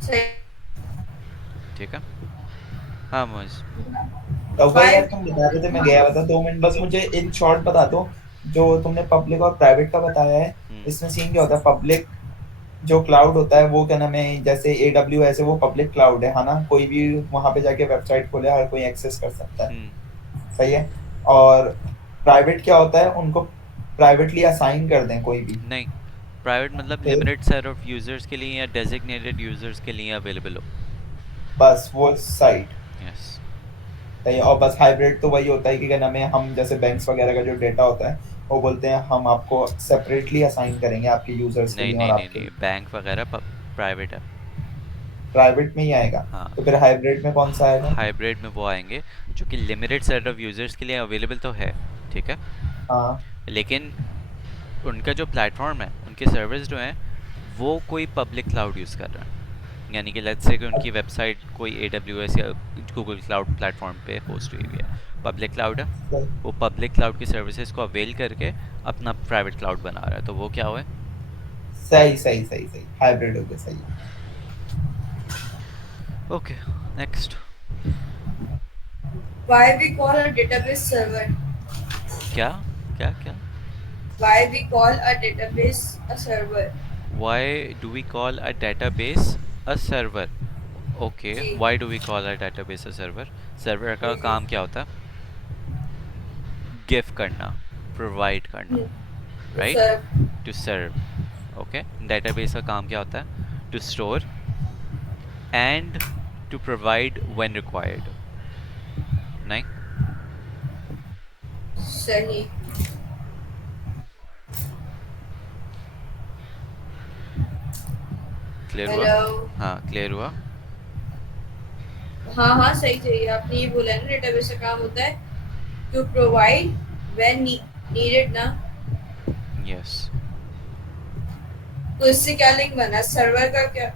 सही। ठीक है। हाँ मॉइस। तो भाई यार Why? तुम बता रहे थे, मैं गया था 2 मिनट, बस मुझे इन शॉर्ट बता दो। जो तुमने पब्लिक और प्राइवेट का बताया है, हम्म इसमें सीन क्या होता है? पब्लिक जो क्लाउड होता है वो क्या नाम है, जैसे AWS है वो पब्लिक क्लाउड है ना, कोई भी वहां पे जाके वेबसाइट खोले हर कोई एक्सेस कर सकता है, हम्म सही है। और प्राइवेट क्या होता है, उनको प्राइवेटली असाइन कर दें कोई भी, नहीं, प्राइवेट मतलब फिर लिमिटेड सेट ऑफ यूजर्स के लिए या डेजिग्नेटेड यूजर्स के लिए अवेलेबल हो। बस वो साइट, यस। सही है। और बस हाइब्रिड तो वही होता है कि क्या नाम है, हम जैसे बैंक्स वगैरह का जो डेटा होता है वो बोलते हैं हम आपको सेपरेटली असाइन करेंगे आपके यूजर्स के नहीं लिए और नहीं नहीं आपके नहीं, लिए, बैंक वगैरह प्राइवेट है। प्राइवेट में ही आएगा। हाँ, तो फिर हाइब्रिड में कौन सा आएगा? हाइब्रिड में वो आएंगे जो कि लिमिटेड सेट ऑफ यूजर्स के लिए अवेलेबल तो है, ठीक है, हाँ लेकिन उनका जो प्लेटफॉर्म है, उनके सर्विस जो हैं, वो कोई पब्लिक क्लाउड यूज़ कर रहा है। यानी कि लेट्स से कि उनकी वेबसाइट कोई AWS या गूगल क्लाउड प्लेटफॉर्म पे होस्ट हुई हुई है, पब्लिक क्लाउड है, सही वो पब्लिक क्लाउड की सर्विसेज को अवेल करके अपना प्राइवेट क्लाउड बना रहा है, तो वो क्या हुआ है? सही सही सही सही, हाइब्रिड हो गया, सही है। Okay, next. Why we call a database server? क्या क्या क्या? Why we call a database a server? Why do we call a database a server? Okay, जी, why do we call a database a server? Server का जी, जी। काम क्या होता है? गिव करना, प्रोवाइड करना, तो right, sir, to serve. Okay, database का काम क्या होता है? To store and to provide when required. नहीं? सही। क्लियर हुआ? हेलो। हाँ, क्लियर हुआ। हाँ हाँ, सही चाहिए, आपने ये बोला है ना, डेटाबेस का काम होता है टू प्रोवाइड व्हेन नीडेड ना। यस। तो इससे क्या लिंक बना सर्वर का क्या?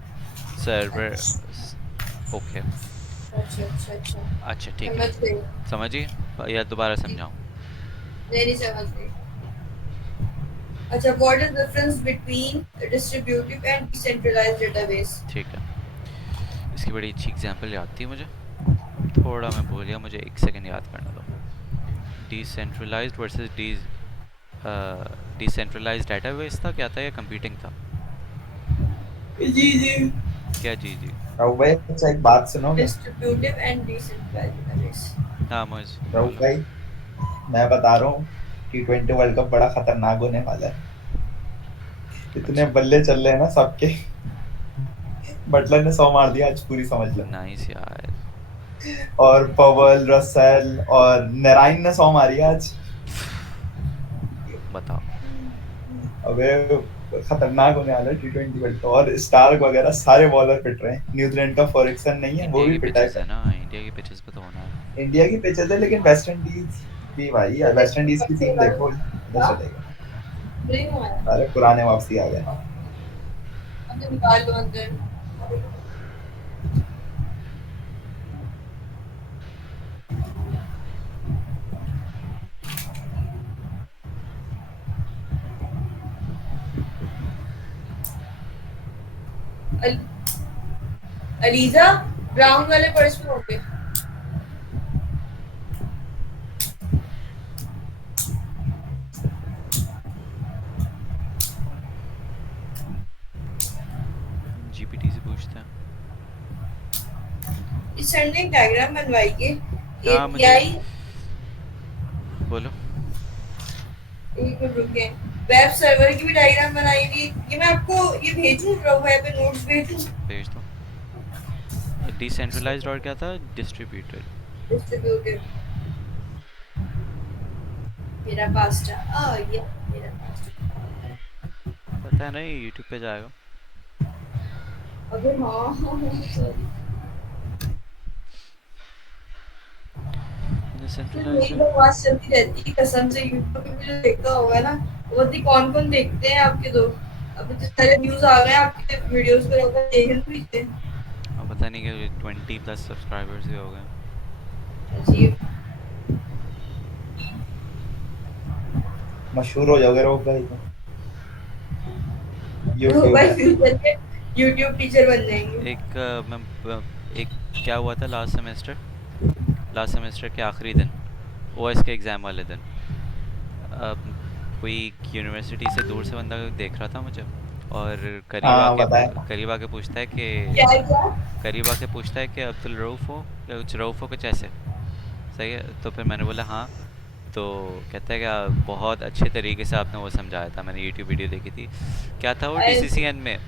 सर्वर, अच्छा ओके, अच्छा अच्छा अच्छा, अच्छा ठीक है, समझ गई। समझिए, या दोबारा समझाऊँ? नहीं नहीं, समझ गई। अच्छा, what is difference between distributive and decentralised database? ठीक है, इसकी बड़ी अच्छी एग्जांपल याद थी मुझे, थोड़ा मैं भूल गया, मुझे एक सेकंड याद करने दो। डिसेंट्रलाइज्ड वर्सेस डिसेंट्रलाइज्ड डेटाबेस था, क्या था, या कंप्यूटिंग था? जी जी। क्या जी जी? राहुल भाई अच्छा एक बात सुनोगे? Distributive and decentralised database. हाँ मोइज, राहुल बोलो। भाई मैं बता रहा हूँ, T20 वर्ल्ड कप बड़ा खतरनाक होने वाला है। इतने अच्छा, बल्ले चल रहे हैं ना सबके, बटलर ने 100 मार दिया आज पूरी, समझ लो। नाइस यार। और पवल, रसेल और नारायण ने 100 मारी आज। बताओ। अबे खतरनाक होने वाला है T20 वर्ल्ड कप, और स्टार्क वगैरह सारे बॉलर पिट रहे हैं। न्यूजीलैंड का फॉरिक्सन नहीं है, वो इंडिया भी की पिटा पिचेस है है। ना, इंडिया की पिचेस पे तो होना है। इंडिया की पिचेस है लेकिन वेस्ट इंडीज भी भाई, वेस्ट इंडीज की टीम देखो, पता चलेगा। ब्रेक हमारा, सारे पुराने वापसी आ गए। अब तो निकाल लो अंदर। अल, अलीजा, ब्राउन वाले पर्स में होंगे। जीपीटी से पूछते हैं। इस सर ने एक डायग्राम बनवाई के हाँ मुझे, एपीआई बोलो। एक मिनट रुके। वेब सर्वर की भी डायग्राम बनाई थी, ये मैं आपको ये भेजूं, वेब पे नोट्स भेजूं। भेज दो। डिसेंट्रलाइज्ड और क्या था? डिस्ट्रीब्यूटेड। डिस्ट्रीब्यूटेड, मेरा पास्ता ये मेरा पास्ता। पता है ना, ये यूट्यूब पे जाएगा। अबे हाँ सॉरी। फिर मेरी डिसेंट्रलाइज्ड। बकवास चलती रहती है कसम से, यूट्यूब पे भी जो देखता होगा ना, वो भी कौन कौन देखते हैं आपके दोस्त? अभी तो सारे व्यूज आ गए हैं आपके वीडियोस पे, लोग देख भी लेते हैं। अब पता नहीं कि 20+ सब्सक्राइबर्स भी हो गए। अजीब। मशहूर हो जाओगे रोक भाई तो तो यूट्यूब भाई में। फ्यूचर के यूट्यूब टीचर बन जाएंगे। एक एक क्या हुआ था लास्ट सेमेस्टर के आखिरी दिन, ओएस के एग्ज़ाम वाले दिन, कोई यूनिवर्सिटी से दूर से बंदा देख रहा था मुझे, और हाँ बताया। करीब आके पूछता है कि क्या क्या? अब्दुल रऊफ़ हो, या कुछ रऊफ़ हो, कुछ ऐसे। सही है, तो फिर मैंने बोला हाँ। तो कहता है कि बहुत अच्छे तरीके से आपने वो समझाया था, मैंने यूट्यूब वीडियो देखी थी। क्या था वो? डीसीसीएन में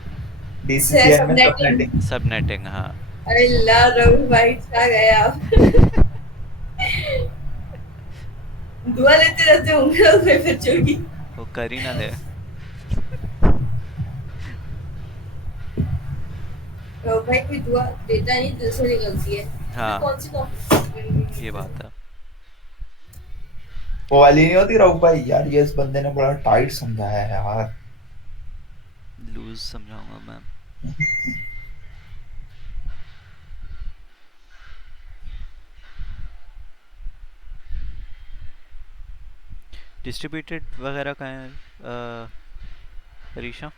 डीसीसीएन में सबनेटिंग। सबनेटिंग। सब नेटिंग, हाँ। अरे ला रघु भाई क्या गए आप? दुआ लेते रहते होंगे अपने बच्चों की। वो कर ही ना ले। रघु भाई कोई दुआ देता नहीं, दिल से निकलती है। मैं हाँ, कौन सी कॉफी? ये बात है। वो वाली नहीं होती राउफ भाई, यार ये इस बंदे ने बड़ा टाइट समझाया है यार। लूज समझाऊंगा मैं। डिस्ट्रीब्यूटेड वगैरह का है रीशा?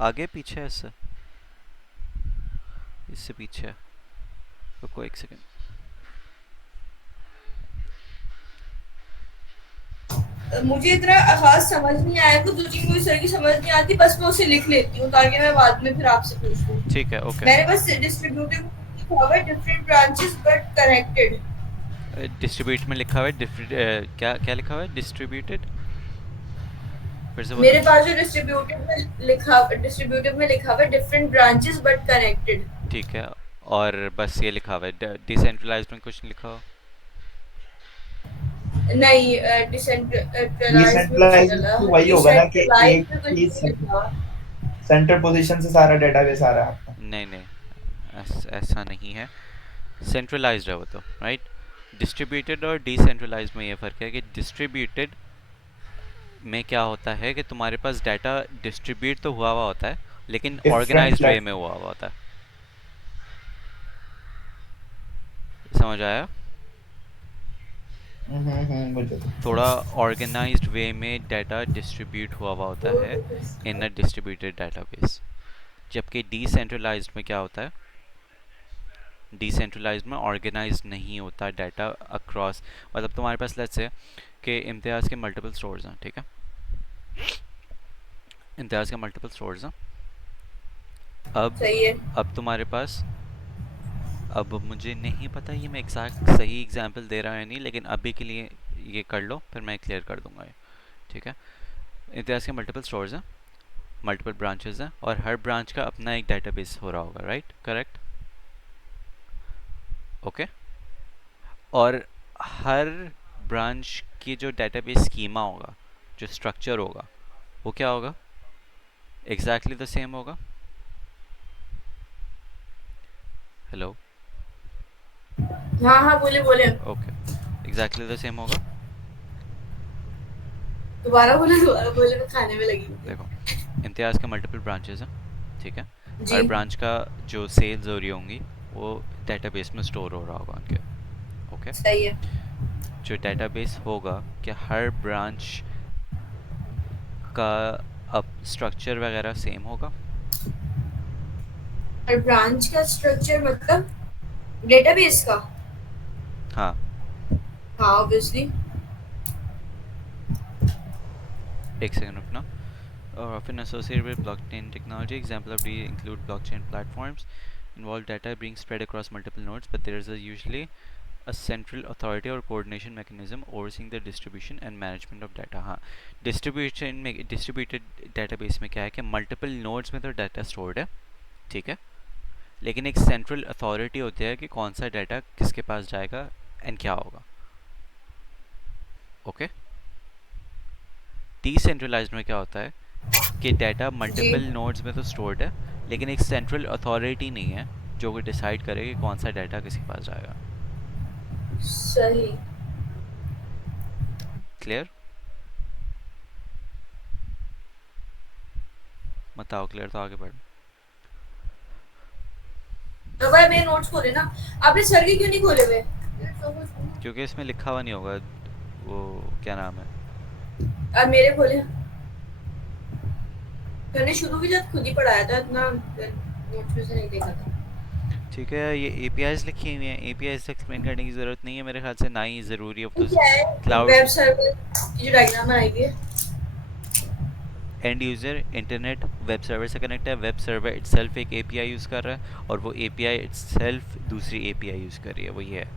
आगे पीछे है इससे? इससे पीछे है। रुको एक सेकंड। मुझे इतना खास समझ नहीं आया, कुछ दो चीज मुझे सर की समझ नहीं आती, बस मैं उसे लिख लेती हूँ ताकि मैं बाद में फिर आपसे पूछ लूँ। ठीक है, ओके। मैंने बस डिस्ट्रीब्यूटिव लिखा हुआ है, different branches but connected. Distribute में लिखा हुआ है डिफरेंट, क्या क्या लिखा हुआ है? डिस्ट्रीब्यूटेड, फिर से बोलना। मेरे पास जो डिस्ट्रीब्यूटिव में लिखा हुआ है डिफरेंट ब्रांचेस बट कनेक्टेड। ठीक है, और बस ये लिखा हुआ है डिसेंट्रलाइज्ड में कुछ नहीं लिखा हुआ? नहीं, डिसेंट्रलाइज में कुछ डिसेंट्रलाइज नहीं तो लिखा, वही होगा ना कि डिसेंट्रलाइज एक में कुछ ही नहीं लिखा। सेंटर पोजीशन से सारा डेटाबेस आ रहा है आपका। नहीं नहीं, ऐसा नहीं है। सेंट्रलाइज्ड है वो तो, राइट। डिस्ट्रीब्यूटेड और डिसेंट्रलाइज्ड में ये फ़र्क है कि डिस्ट्रीब्यूटेड में क्या होता है कि तुम्हारे पास डाटा डिस्ट्रीब्यूट तो हुआ हुआ होता है, लेकिन डिफरेंट ऑर्गेनाइज्ड वे में प्लेटफॉर्म। हुआ हुआ होता है। समझ आया? मुझे तो थोड़ा ऑर्गेनाइज्ड वे में डाटा डिस्ट्रीब्यूट हुआ हुआ होता है इन अ डिस्ट्रीब्यूटेड डाटाबेस। जबकि डिसेंट्रलाइज्ड में क्या होता है? डिसेंट्रलाइज्ड में ऑर्गेनाइज्ड नहीं होता डाटा अक्रॉस। मतलब तुम्हारे पास लेट्स से कि इम्तियाज़ के मल्टीपल स्टोर्स हैं, ठीक है? इम्तियाज़ के मल्टीपल स्टोर्स हैं। अब सही है। अब तुम्हारे पास, अब मुझे नहीं पता ये मैं एग्जैक्ट सही एग्जांपल दे रहा है नहीं, लेकिन अभी के लिए ये कर लो, फिर मैं क्लियर कर दूंगा ये, ठीक है? इम्तियाज़ के मल्टीपल स्टोर्स हैं, मल्टीपल ब्रांचेस हैं, और हर ब्रांच का अपना एक डेटाबेस हो रहा होगा, राइट? करेक्ट? ओके। और हर ब्रांच की जो डेटाबेस स्कीमा होगा, जो स्ट्रक्चर होगा, वो क्या होगा? एग्जैक्टली द सेम होगा। हेलो? हाँ हाँ बोले बोले। ओके, एग्जैक्टली द सेम होगा। दोबारा बोले, मैं खाने में लगी थी। देखो, इम्तियाज़ के मल्टीपल ब्रांचेस हैं, ठीक है? हर जी। ब्रांच का जो सेल्स हो रही होंगी वो डेटाबेस में स्टोर हो रहा होगा उनके। ओके। सही है। जो डेटाबेस होगा, क्या हर ब्रांच का अब स्ट्रक्चर वगैरह सेम होगा? और ब्रांच का स्ट्रक्चर मतलब डेटाबेस का? हाँ। हाँ ऑब्वियसली। एक सेकंड रुकना। Often associated with blockchain technology, example of these include blockchain platforms involve data being spread across multiple nodes, but there is a usually a central authority or coordination mechanism overseeing the distribution and management of data. हाँ, distribution में distributed database में क्या है कि multiple nodes में तो data stored है, ठीक है, लेकिन एक central authority होती है कि कौन सा data किसके पास जाएगा and क्या होगा. ओके. डिसेंट्रलाइज्ड में क्या होता है कि डाटा मल्टीपल नोड्स में तो स्टोर्ड है, लेकिन एक सेंट्रल अथॉरिटी नहीं है जो कि डिसाइड करे कि कौन सा डाटा किसके पास जाएगा. सही. क्लियर? बताओ क्लियर तो आगे बढ़ो. तो भाई मेरे नोट्स खोले ना, आपने सर के क्यों नहीं खोले हुए? क्योंकि इसमें लिखा हुआ नहीं होगा वो क्या नाम है. अब मेरे खोले. मैंने शुरू भी जब खुद ही पढ़ाया था, इतना नोट्स में से नहीं देखा था. ठीक है, ये एपीआईज लिखी हुई हैं, एपीआईज एक्सप्लेन करने की ज़रूरत नहीं है मेरे ख्याल से, ना ही ज़रूरी है. तो क्या है क्लाउड वेब सर्वर की जो डायग्राम बनाई हुई है, end user internet web server से कनेक्ट है, वेब सर्वर इटसेल्फ एक एपीआई यूज़ कर रहा है और वो एपीआई इटसेल्फ दूसरी एपीआई यूज़ कर रही है, वो ये है.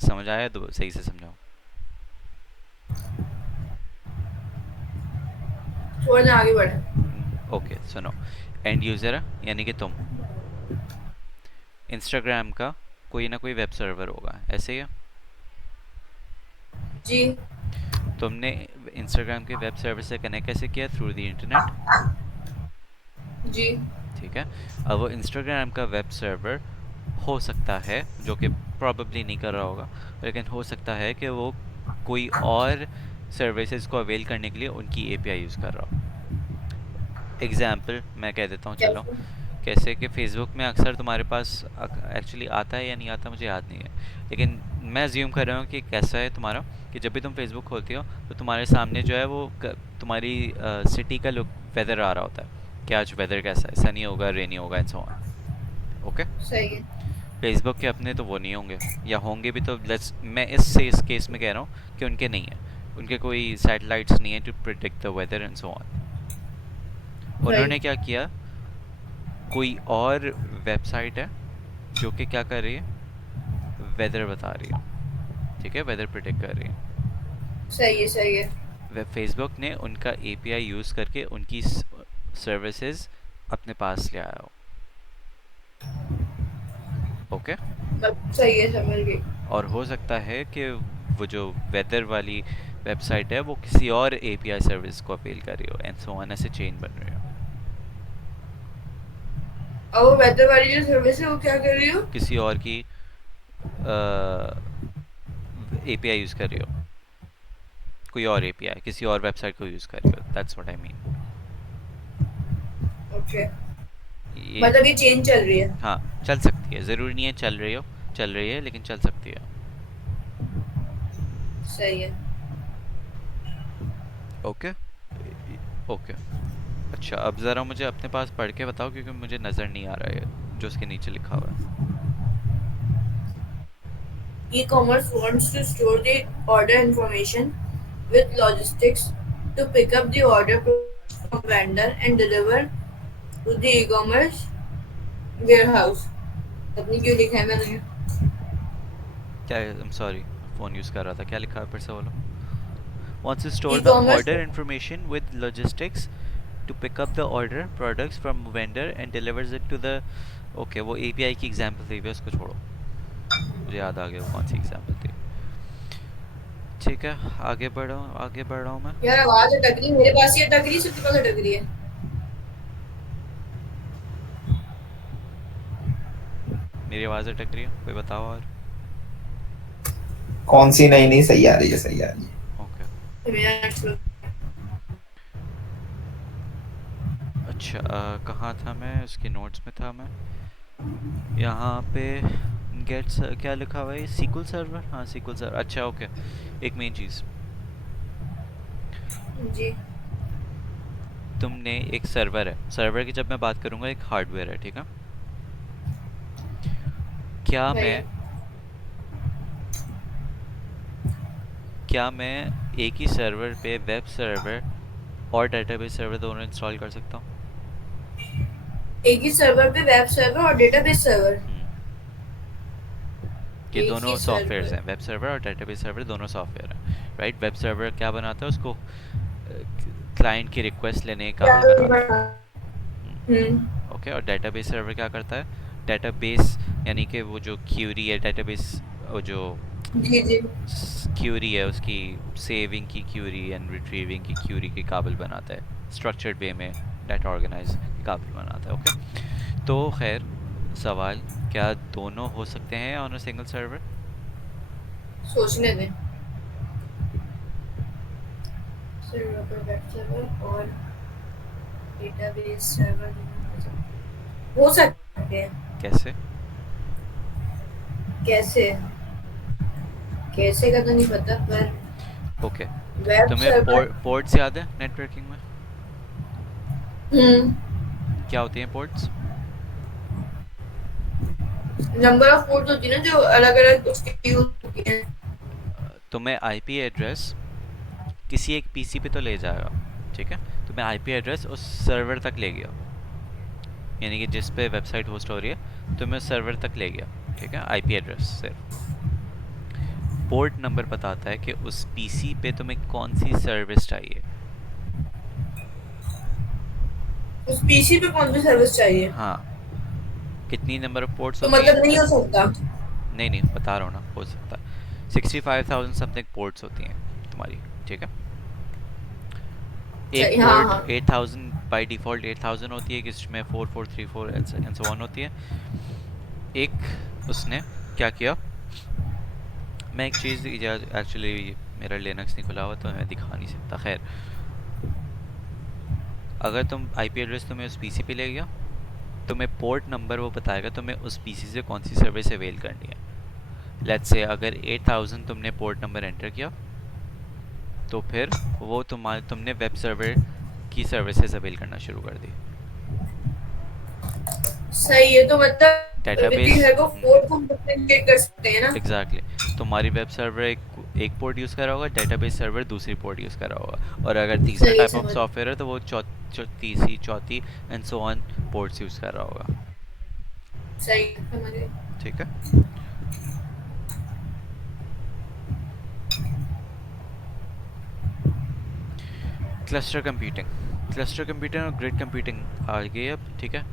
समझ आया? तो सही से समझाओ. छोड़ दें आगे बढ़े. ओके सुनो. एंड यूज़र है यानी कि तुम. इंस्टाग्राम का कोई ना कोई वेब सर्वर होगा, ऐसे ही है. जी. तुमने इंस्टाग्राम के वेब सर्वर से कनेक्ट कैसे किया? Through the internet. जी. ठीक है. अब वो इंस्टाग्राम का वेब सर्वर हो सकता है, जो कि प्रॉबेबली नहीं कर रहा होगा, लेकिन हो सकता है कि वो कोई और सर्विसेज को अवेल करने के लिए उनकी एपीआई यूज़ कर रहा हो. एग्जाम्पल मैं कह देता हूँ, चलो. कैसे कि फेसबुक में अक्सर तुम्हारे पास एक्चुअली आता है या नहीं आता मुझे याद नहीं है, लेकिन मैं अज्यूम कर रहा हूँ कि कैसा है तुम्हारा कि जब भी तुम फेसबुक खोलती हो तो तुम्हारे सामने जो है वो तुम्हारी सिटी का वेदर आ रहा होता है कि आज वेदर कैसा है, सनी होगा, रेनी होगा एंड सो ऑन. ओके. सही है. फेसबुक के अपने तो वो नहीं होंगे, या होंगे भी तो मैं इस केस में कह रहा हूँ कि उनके नहीं है, उनके कोई सैटेलाइट्स नहीं है to predict the weather and so on. उन्होंने क्या किया, कोई और वेबसाइट है जो कि क्या कर रही है, वेदर बता रही है, ठीक है, वेदर प्रिडिक्ट कर रही है. सही है. सही है. वे फेसबुक ने उनका एपीआई यूज़ करके उनकी सर्विसेज अपने पास ले आया हो. ओके. सही है, समझ गई. और हो सकता है कि वो जो वेदर वाली वेबसाइट है वो किसी और एपीआई सर्विस को अपील कर रही हो एंड सो ऑन, ऐसे चेन बन रही हो. और वो वेदर वाली जो सर्विस है वो क्या कर रही हो? किसी और की एपीआई यूज़ कर रही हो, कोई और एपीआई किसी और वेबसाइट को यूज़ कर रही हो. That's what I mean. Okay. मतलब ये चेंज चल रही है. हाँ, चल सकती है, ज़रूरी नहीं है चल रही है, लेकिन चल सकती है. सही है. ओके. ओके. अच्छा, अब ज़रा मुझे अपने पास पढ़ के बताओ क्योंकि मुझे नज़र नहीं आ रहा है जो उसके नीचे लिखा हुआ है. E-commerce wants to store the order information with logistics to pick up the order from vendor and deliver to the e-commerce warehouse. अपनी क्यों लिखा है मैंने? क्या? I am sorry, phone use कर रहा था. क्या लिखा है फिर से बोलो. Wants to store the order information with logistics to pick up the order products from vendor and delivers it to the. Okay, वो एपीआई की एग्जांपल थी, उसको छोड़ो, मुझे याद आ गया वो कौन सी एग्जांपल थी. ठीक है, आगे बढ़ रहा हूँ मैं. यार आवाज अटक रही, मेरे पास ही अटक रही, सबके पास अटक रही है. मेरी आवाज़ अटक रही है, कोई बताओ. और कौन सी? नहीं सही आ रही है, सही आ रही है. ओके. अच्छा, कहाँ था मैं? उसके नोट्स में था मैं. यहाँ पे गेट क्या लिखा हुआ है? SQL server. हाँ, सीक्वल सर्वर. अच्छा ओके. एक मेन चीज़, जी. तुमने एक सर्वर है, सर्वर की जब मैं बात करूँगा एक हार्डवेयर है, ठीक है. क्या मैं एक ही सर्वर पे वेब सर्वर और डेटाबेस सर्वर दोनों इंस्टॉल कर सकता हूँ? एक ही सर्वर पे वेब सर्वर और डेटाबेस सर्वर? ये एक दोनों ही सॉफ्टवेयर्स सर्वर। हैं, वेब सर्वर और डेटाबेस सर्वर दोनों सॉफ्टवेयर हैं, राइट। वेब सर्वर क्या बनाता है, उसको क्लाइंट की रिक्वेस्ट लेने के काबिल बनाता है। ओके, और डेटाबेस सर्वर क्या करता है, डेटाबेस यानी कि वो जो क्यूरी है, डेटाबेस वो जो जी जी। क्यूरी है उसकी सेविंग की क्यूरी एंड रिट्रीविंग की क्यूरी के काबिल बनाता है, स्ट्रक्चर्ड वे में डाटा ऑर्गेनाइज के काबिल बनाता है। ओके, तो खैर सवाल, क्या दोनों हो सकते हैं ऑन अ सिंगल सर्वर? सोचने दें। सर्वर पर वेब सर्वर और डेटाबेस सर्वर हो सकते हैं। कैसे? कैसे? कैसे का तो नहीं पता, पर ओके, वेब तुम्हें सर्वर। पोर्ट्स याद है नेटवर्किंग में? हम्म। क्या होती हैं पोर्ट्स? नंबर ऑफ पोर्ट्स होती है ना, जो अलग अलग उसकी यूज होती है। तुम्हें आईपी एड्रेस किसी एक पीसी पे तो ले जाएगा, ठीक है, तुम्हें आईपी एड्रेस उस सर्वर तक ले गया, यानी कि जिस पे वेबसाइट होस्ट हो रही है तुम्हें उस सर्वर तक ले गया, ठीक है, आईपी एड्रेस सिर्फ। पोर्ट नंबर बताता है कि उस पीसी पे तुम्हें कौन सी सर्विस चाहिए। उस पीसी पे कौन सी सर्विस चाहिए? हाँ, कितनी नंबर ऑफ पोर्ट्स तो होती हैं? मतलब नहीं हो सकता। नहीं नहीं, बता रहा हूँ ना, हो सकता है। 65,000 समथिंग पोर्ट्स होती हैं तुम्हारी, ठीक है। एक सही, हाँ पोर्ट हाँ। 8000 बाय डिफ़ॉल्ट 8000 होती है, जिसमें 4434 एंड सो ऑन होती है। एक उसने क्या किया, मैं एक चीज़ एक्चुअली मेरा लिनक्स नहीं खुला हुआ तो मैं दिखा नहीं सकता, खैर। अगर तुम आईपी एड्रेस तुम्हें उस पीसी पे ले गया, तुम्हें पोर्ट नंबर वो बताएगा तुम्हें उस पीसी से कौन सी सर्विस अवेल करनी है। लेट्स से अगर 8000 तुमने पोर्ट नंबर एंटर किया, तो फिर वो तुमने वेब सर्वर की सर्विसेज अवेल करना शुरू कर दी। सही है, तो मतलब डेटाबेस, एवरीथिंग है, वो पोर्ट को हम डिफरेंशिएट कर सकते हैं ना। एग्जैक्टली, तुम्हारी वेब सर्वर एक पोर्ट यूज़ कर रहा होगा, डेटाबेस सर्वर दूसरी पोर्ट यूज़ कर रहा होगा, और अगर तीसरा सही टाइप ऑफ समझ। सॉफ्टवेयर है तो वो तीसरी चौथी and so on ports use कर रहा होगा, सही समझ गए। ठीक है। क्लस्टर कंप्यूटिंग, क्लस्टर कंप्यूटिंग और ग्रिड कंप्यूटिंग आ गई अब, ठीक है।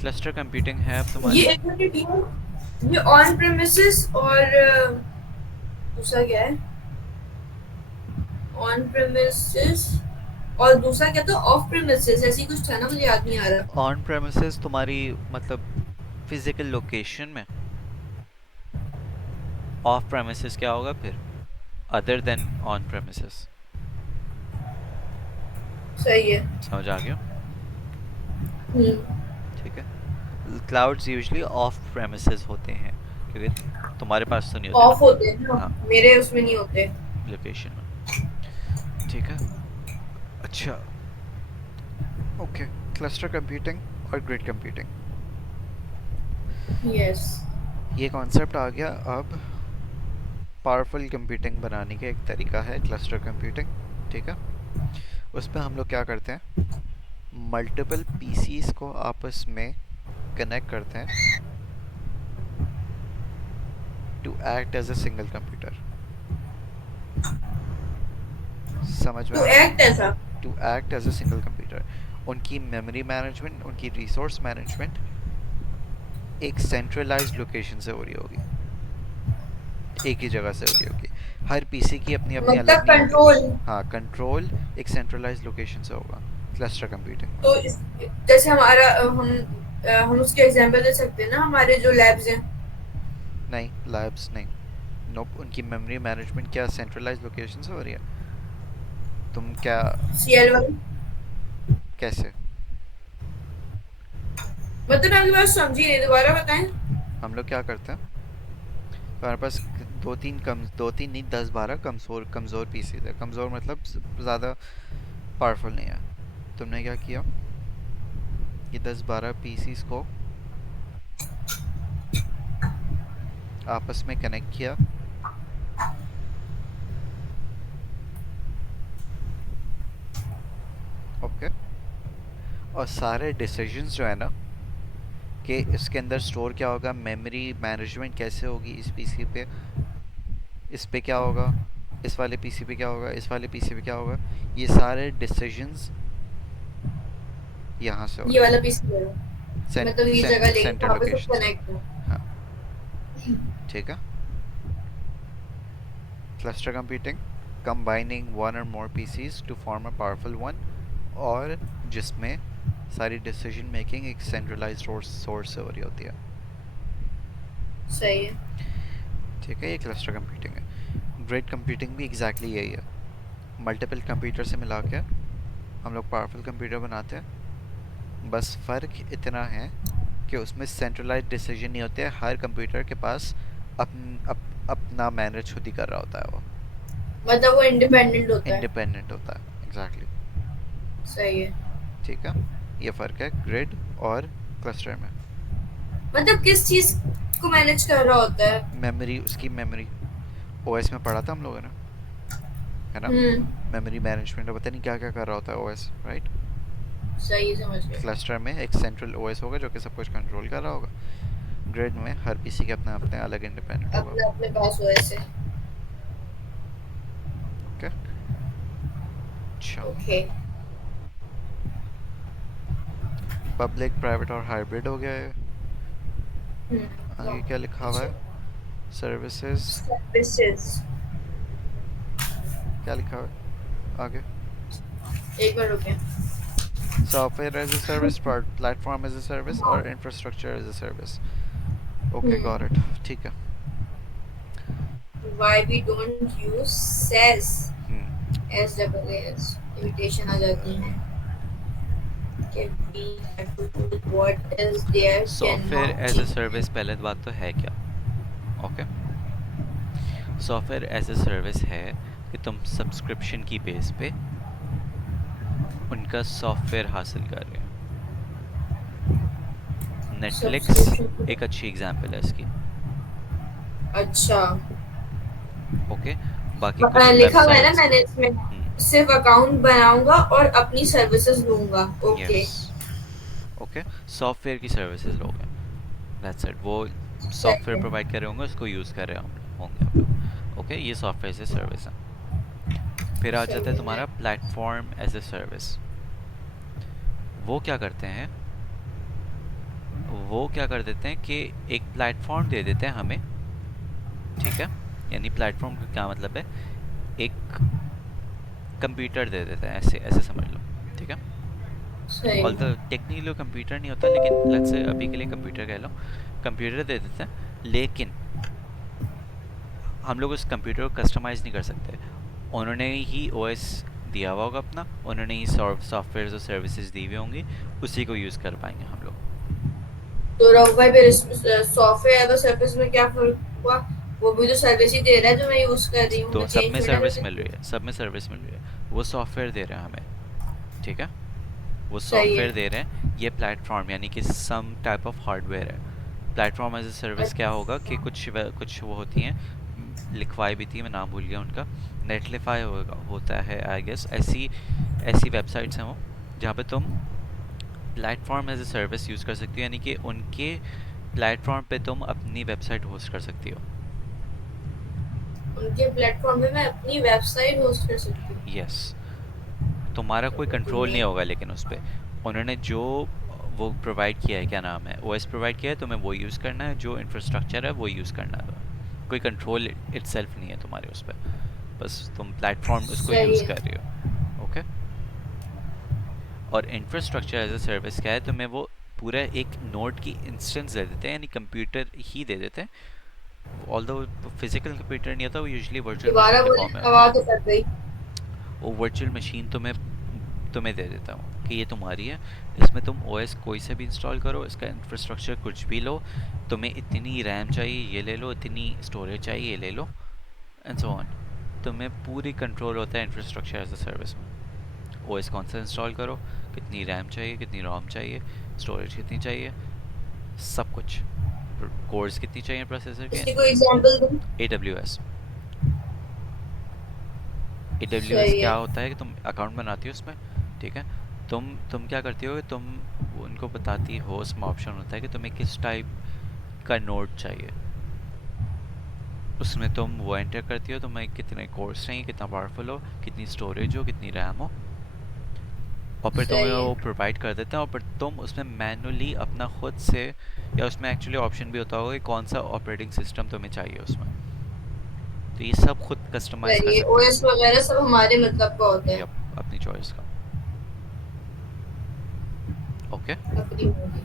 क्लस्टर कंप्यूटिंग है अब ये तुम्हारी, एक मिनट, ये ऑन प्रेमिसेस और दूसरा क्या है? ऑन प्रेमिसेस और दूसरा क्या था? ऑफ प्रेमिसेस, ऐसी कुछ था ना, मुझे याद नहीं आ रहा। ऑन प्रेमिसेस तुम्हारी मतलब फिजिकल लोकेशन में, ऑफ प्रेमिसेस क्या होगा फिर, अदर देन ऑन प्रेमिसेस। सही है। समझ आ गया, हम्म। ठीक है। क्लाउड्स यूजुअली ऑफ प्रेमिसेस होते हैं, क्योंकि तुम्हारे पास तो नहीं होते ना। ऑफ होते हैं ना, हाँ, मेरे उसमें नहीं होते। लोकेशन में, ठीक है। अच्छा, ओके, क्लस्टर कंप्यूटिंग और ग्रिड कंप्यूटिंग, यस। ये कॉन्सेप्ट आ गया। अब पावरफुल कंप्यूटिंग बनाने का एक तरीका है क्लस्टर कंप्यूटिंग, ठीक है। उस पर हम लोग क्या करते हैं, मल्टीपल पीसीस को आपस में कनेक्ट करते हैं to act as a single computer. समझ में टू आया? एक्ट ऐसा। To act as a single computer, उनकी मेमोरी मैनेजमेंट, उनकी रिसोर्स मैनेजमेंट एक सेंट्रलाइज्ड लोकेशन से हो रही होगी, एक ही जगह से हो रही होगी। हर पीसी की अपनी अपनी मतलब अलग नहीं कंट्रोल। होगी। हाँ, कंट्रोल एक सेंट्रलाइज्ड लोकेशन से होगा क्लस्टर कंप्यूटिंग में। तो जैसे हमारा हम उसके एग्जांपल दे सकते हैं ना, हमारे जो लैब्स हैं। नहीं, लैब्स नहीं, नोप, उनकी मेमोरी मैनेजमेंट क्या सेंट्रलाइज्ड लोकेशन से हो रही है? तुम क्या, सीएल वाली। कैसे? मतलब मैं आपकी बात समझी नहीं, दोबारा बताएं। हम लोग क्या करते हैं, हमारे पास दो तीन नहीं 10-12 कमज़ोर कमज़ोर पीसीज है। कमज़ोर मतलब ज़्यादा पावरफुल नहीं है। तुमने क्या किया, ये 10-12 पीसीज को आपस में कनेक्ट किया, ओके, और सारे डिसीजंस जो है ना कि इसके अंदर स्टोर क्या होगा, मेमोरी मैनेजमेंट कैसे होगी इस पीसी पे, इस पे क्या होगा, इस वाले पीसी पे क्या होगा, इस वाले पीसी पे क्या होगा, ये सारे डिसीजंस यहाँ से ये होते वाला हैं। पीस ले लो, मतलब ये जगह लेके सेंट्रल वहाँ पे सब लोकेशन से। कनेक्ट हो। हाँ ठीक है। क्लस्टर कंप्यूटिंग, कंबाइनिंग वन और more PCs to form a powerful one, और जिसमें सारी डिसीजन मेकिंग एक सेंट्रलाइज्ड सोर्स से हो रही होती है। सही है। ठीक है, ये क्लस्टर कंप्यूटिंग है। ग्रिड कंप्यूटिंग भी एग्जैक्टली यही है, मल्टीपल कंप्यूटर से मिला के हम लोग पावरफुल कंप्यूटर बनाते हैं। बस फ़र्क इतना है कि उसमें सेंट्रलाइज्ड डिसीजन नहीं होते, हर कंप्यूटर के पास अपना मैनेज खुद ही कर रहा होता है, वो मतलब वो इंडिपेंडेंट होता है। इंडिपेंडेंट होता है। एग्जैक्टली सही है। ठीक है, ये फ़र्क है ग्रिड और क्लस्टर में। मतलब किस चीज को मैनेज कर रहा होता है? मेमोरी, उसकी मेमोरी, ओएस में पढ़ा था हम लोगों ने, है ना, हम्म। मेमोरी मैनेजमेंट, पता नहीं क्या क्या कर रहा होता है ओएस, राइट। सही, समझ गए। क्लस्टर में एक सेंट्रल ओएस होगा जो कि सब कुछ कंट्रोल कर रहा होगा, ग्रिड में हर पीसी के अपने अपने अलग इंडिपेंडेंट होगा। अपने अपने पास हो ऐसे। ओके अच्छा, ओके। पब्लिक प्राइवेट और हाइब्रिड हो गया है। आगे क्या लिखा हुआ अच्छा। है, सर्विसेज, सर्विसेज। क्या लिखा हुआ है आगे, एक बार रुके। Software as a service, platform as a service हाँ। और infrastructure as a service. Okay got hmm. It, ठीक है। Why we don't use says hmm S double S imitation आ जाती है कि we have to do what is there software cannot as be। A service, पहले बात तो है क्या, okay. Software as a service है कि तुम सब्सक्रिप्शन की बेस पे उनका सॉफ्टवेयर हासिल कर रहे हो। Netflix subscription. एक अच्छी एग्जांपल है इसकी, अच्छा। ओके। बाकी कुछ लिखा हुआ है ना वेबसाइट्स, मैंने इसमें, सिर्फ अकाउंट बनाऊंगा और अपनी सर्विसेज लूंगा। Yes, okay. ओके, सॉफ्टवेयर की सर्विसेज लोग हैं, दैट्स इट। वो सही सॉफ्टवेयर है। प्रोवाइड कर रहे होंगे, उसको यूज़ कर रहे होंगे हम लोग, ओके, ये सॉफ्टवेयर से सर्विस है। फिर आ जाता सही है है। मैं तुम्हारा प्लेटफॉर्म एज अ सर्विस। वो क्या करते हैं, वो क्या कर देते हैं कि एक प्लेटफॉर्म दे देते हैं हमें, ठीक है। यानी प्लेटफॉर्म का क्या मतलब है, एक कंप्यूटर दे देते हैं, ऐसे ऐसे समझ लो, ठीक है। सही ऑल्दो है। टेक्निकली कंप्यूटर नहीं होता, लेकिन लेट्स से अभी के लिए कंप्यूटर कह लो, कंप्यूटर दे देते हैं, लेकिन हम लोग उस कंप्यूटर को कस्टमाइज़ नहीं कर सकते। उन्होंने ही ओएस दिया हुआ होगा अपना, उन्होंने ही सॉफ्टवेयर और सर्विसेज दी हुई होंगी, उसी को यूज़ कर पाएंगे हम लोग। तो राहुल भाई फिर सॉफ्टवेयर एज सर्विस में क्या फर्क हुआ? वो भी तो सर्विस ही दे रहा है जो मैं यूज कर रही हूँ, तो मैं सब चेंज में थोड़ा कर सर्विस मिल सकती रही है, सब में सर्विस मिल रही है, वो सॉफ्टवेयर दे रहे हैं हमें, ठीक है। वो हूँ। सही है। सॉफ्टवेयर दे रहे हैं, ये प्लेटफॉर्म यानी कि सम टाइप ऑफ हार्डवेयर है। प्लेटफॉर्म एज ए सर्विस क्या होगा कि अच्छा। कुछ वो होती हैं, लिखवाई भी थी, मैं नाम भूल गया उनका, नेटलिफाई होता है आई गेस, ऐसी ऐसी वेबसाइट्स हैं वो, जहाँ पे तुम platform as a service use कर सकती हो, यानी कि उनके प्लेटफॉर्म पे तुम अपनी वेबसाइट होस्ट कर सकती हो। उनके प्लेटफॉर्म पे मैं अपनी वेबसाइट होस्ट कर सकती हूँ। यस, तुम्हारा कोई कंट्रोल नहीं होगा, लेकिन उस पे उन्होंने जो वो प्रोवाइड किया है, क्या नाम है, ओएस प्रोवाइड किया है, तुम्हें वो यूज़ करना है, जो इंफ्रास्ट्रक्चर है वो यूज़ करना है तुम्हें, कोई कंट्रोल इटसेल्फ नहीं है तुम्हारे उस पर, बस तुम प्लेटफॉर्म उसको सही यूज़ है। कर रही हो, ओके। और इंफ्रास्ट्रक्चर एज अ सर्विस क्या है, तुम्हें वो पूरा एक नोड की इंस्टेंस दे देते हैं, यानी कंप्यूटर ही दे देते हैं, ऑल्दो फिजिकल कंप्यूटर नहीं होता, वो यूजुअली वर्चुअल दोबारा मशीन के बोले, फॉर्म में होता है। आवाज तो कट गई। वो वर्चुअल मशीन तुम्हें तुम्हें दे देता हूँ कि ये तुम्हारी है, इसमें तुम ओएस कोई से भी इंस्टॉल करो, इसका इंफ्रास्ट्रक्चर कुछ भी लो, तुम्हें इतनी रैम चाहिए ये ले लो, इतनी स्टोरेज चाहिए ये ले लो, एंड सो ऑन। तुम्हें पूरी कंट्रोल होता है इंफ्रास्ट्रक्चर एज अ सर्विस में। ओएस कौन सा इंस्टॉल करो, कितनी रैम चाहिए, कितनी रोम चाहिए, स्टोरेज कितनी चाहिए, सब कुछ, कोर्स कितनी चाहिए प्रोसेसर के। इसकी कोई एग्जांपल दूं? ए डब्ल्यू एस, सही क्या है। होता है कि तुम अकाउंट बनाती हो उसमें, ठीक है। तुम क्या करती हो, तुम उनको बताती हो, उसमें ऑप्शन होता है कि तुम्हें किस टाइप का नोड चाहिए। उसमें तुम वो एंटर करती हो, तुम्हें कितने कोर्स चाहिए, कितना पावरफुल हो, कितनी स्टोरेज हो, कितनी रैम हो, और फिर तुम्हें सही है। वो प्रोवाइड कर देते हैं। और फिर तुम उसमें मैनुअली अपना खुद से, या उसमें एक्चुअली ऑप्शन भी होता होगा कि कौन सा ऑपरेटिंग सिस्टम तुम्हें चाहिए उसमें, तो ये सब खुद कस्टमाइज कर सही है, सकते हो। ओएस वगैरह सब हमारे मतलब का होता है। यप, अपनी चॉइस का। ओके, अपनी होगी।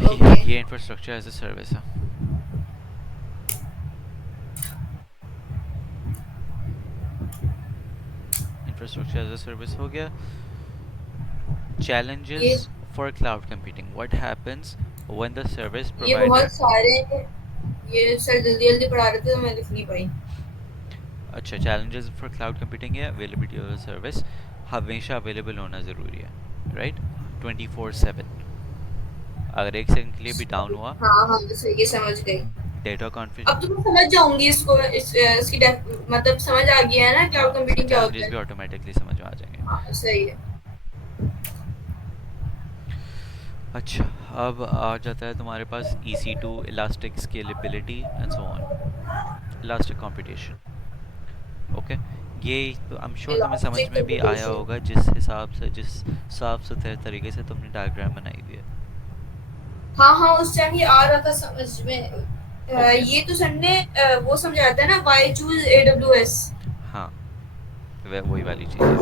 ये ओके। ये इंफ्रास्ट्रक्चर एज ए सर्विस है। इंफ्रास्ट्रक्चर एज ए सर्विस हो गया। ये Challenges for cloud computing. What happens when the service ये बहुत provider, सारे हैं। ये सर जल्दी जल्दी पढ़ा रहे थे तो मैं लिख नहीं पाई। अच्छा, challenges for cloud computing है availability of the service, हमेशा अवेलेबल होना ज़रूरी है, राइट, 24/7। अगर एक सेकंड के लिए भी डाउन हुआ, हाँ हाँ, सही है, समझ गई। डेटा कॉन्फ़िग, अब तो मैं समझ जाऊंगी इसको, इसकी मतलब समझ आ गया है ना हाँ, क्लाउड इसके कंप्यूटिंग क्या होता चैलेंजेस है। भी ऑटोमेटिकली समझ में आ जाएंगे। हाँ सही है। अच्छा, अब आ जाता है तुम्हारे पास EC2, elastic scalability and so on, elastic computation. Okay, ये तो आई एम श्योर तुम्हें समझ इलास्टिक में भी आया कंप्यूटेशन। होगा, जिस हिसाब से, जिस साफ सुथरे तरीके से तुमने डायग्राम बनाई हुई है। हाँ हाँ, उस टाइम ये आ रहा था समझ में। ओके, ये तो सर ने वो समझाया था ना, वाई चूज AWS। हाँ, वही वाली चीज़ है।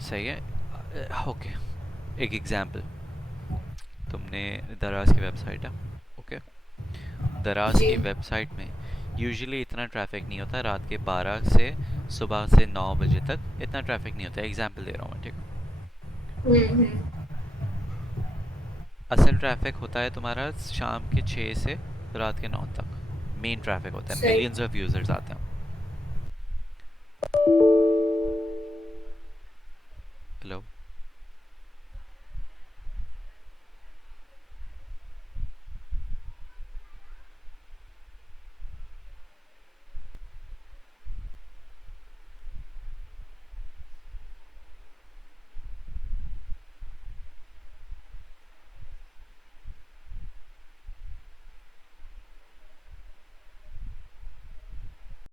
सही है। ओके, एक एग्जांपल, तुमने दराज की वेबसाइट है, ओके, दराज जी। की वेबसाइट में यूजुअली इतना ट्रैफिक नहीं होता, रात के 12 से सुबह से 9 बजे तक इतना ट्रैफिक नहीं होता, एग्जांपल दे रहा हूँ मैं, ठीक है। हम्म। असल ट्रैफिक होता है तुम्हारा शाम के 6 से रात के 9 तक, मेन ट्रैफिक होता है, सही। मिलियंस ऑफ यूजर्स आते हैं। हेलो।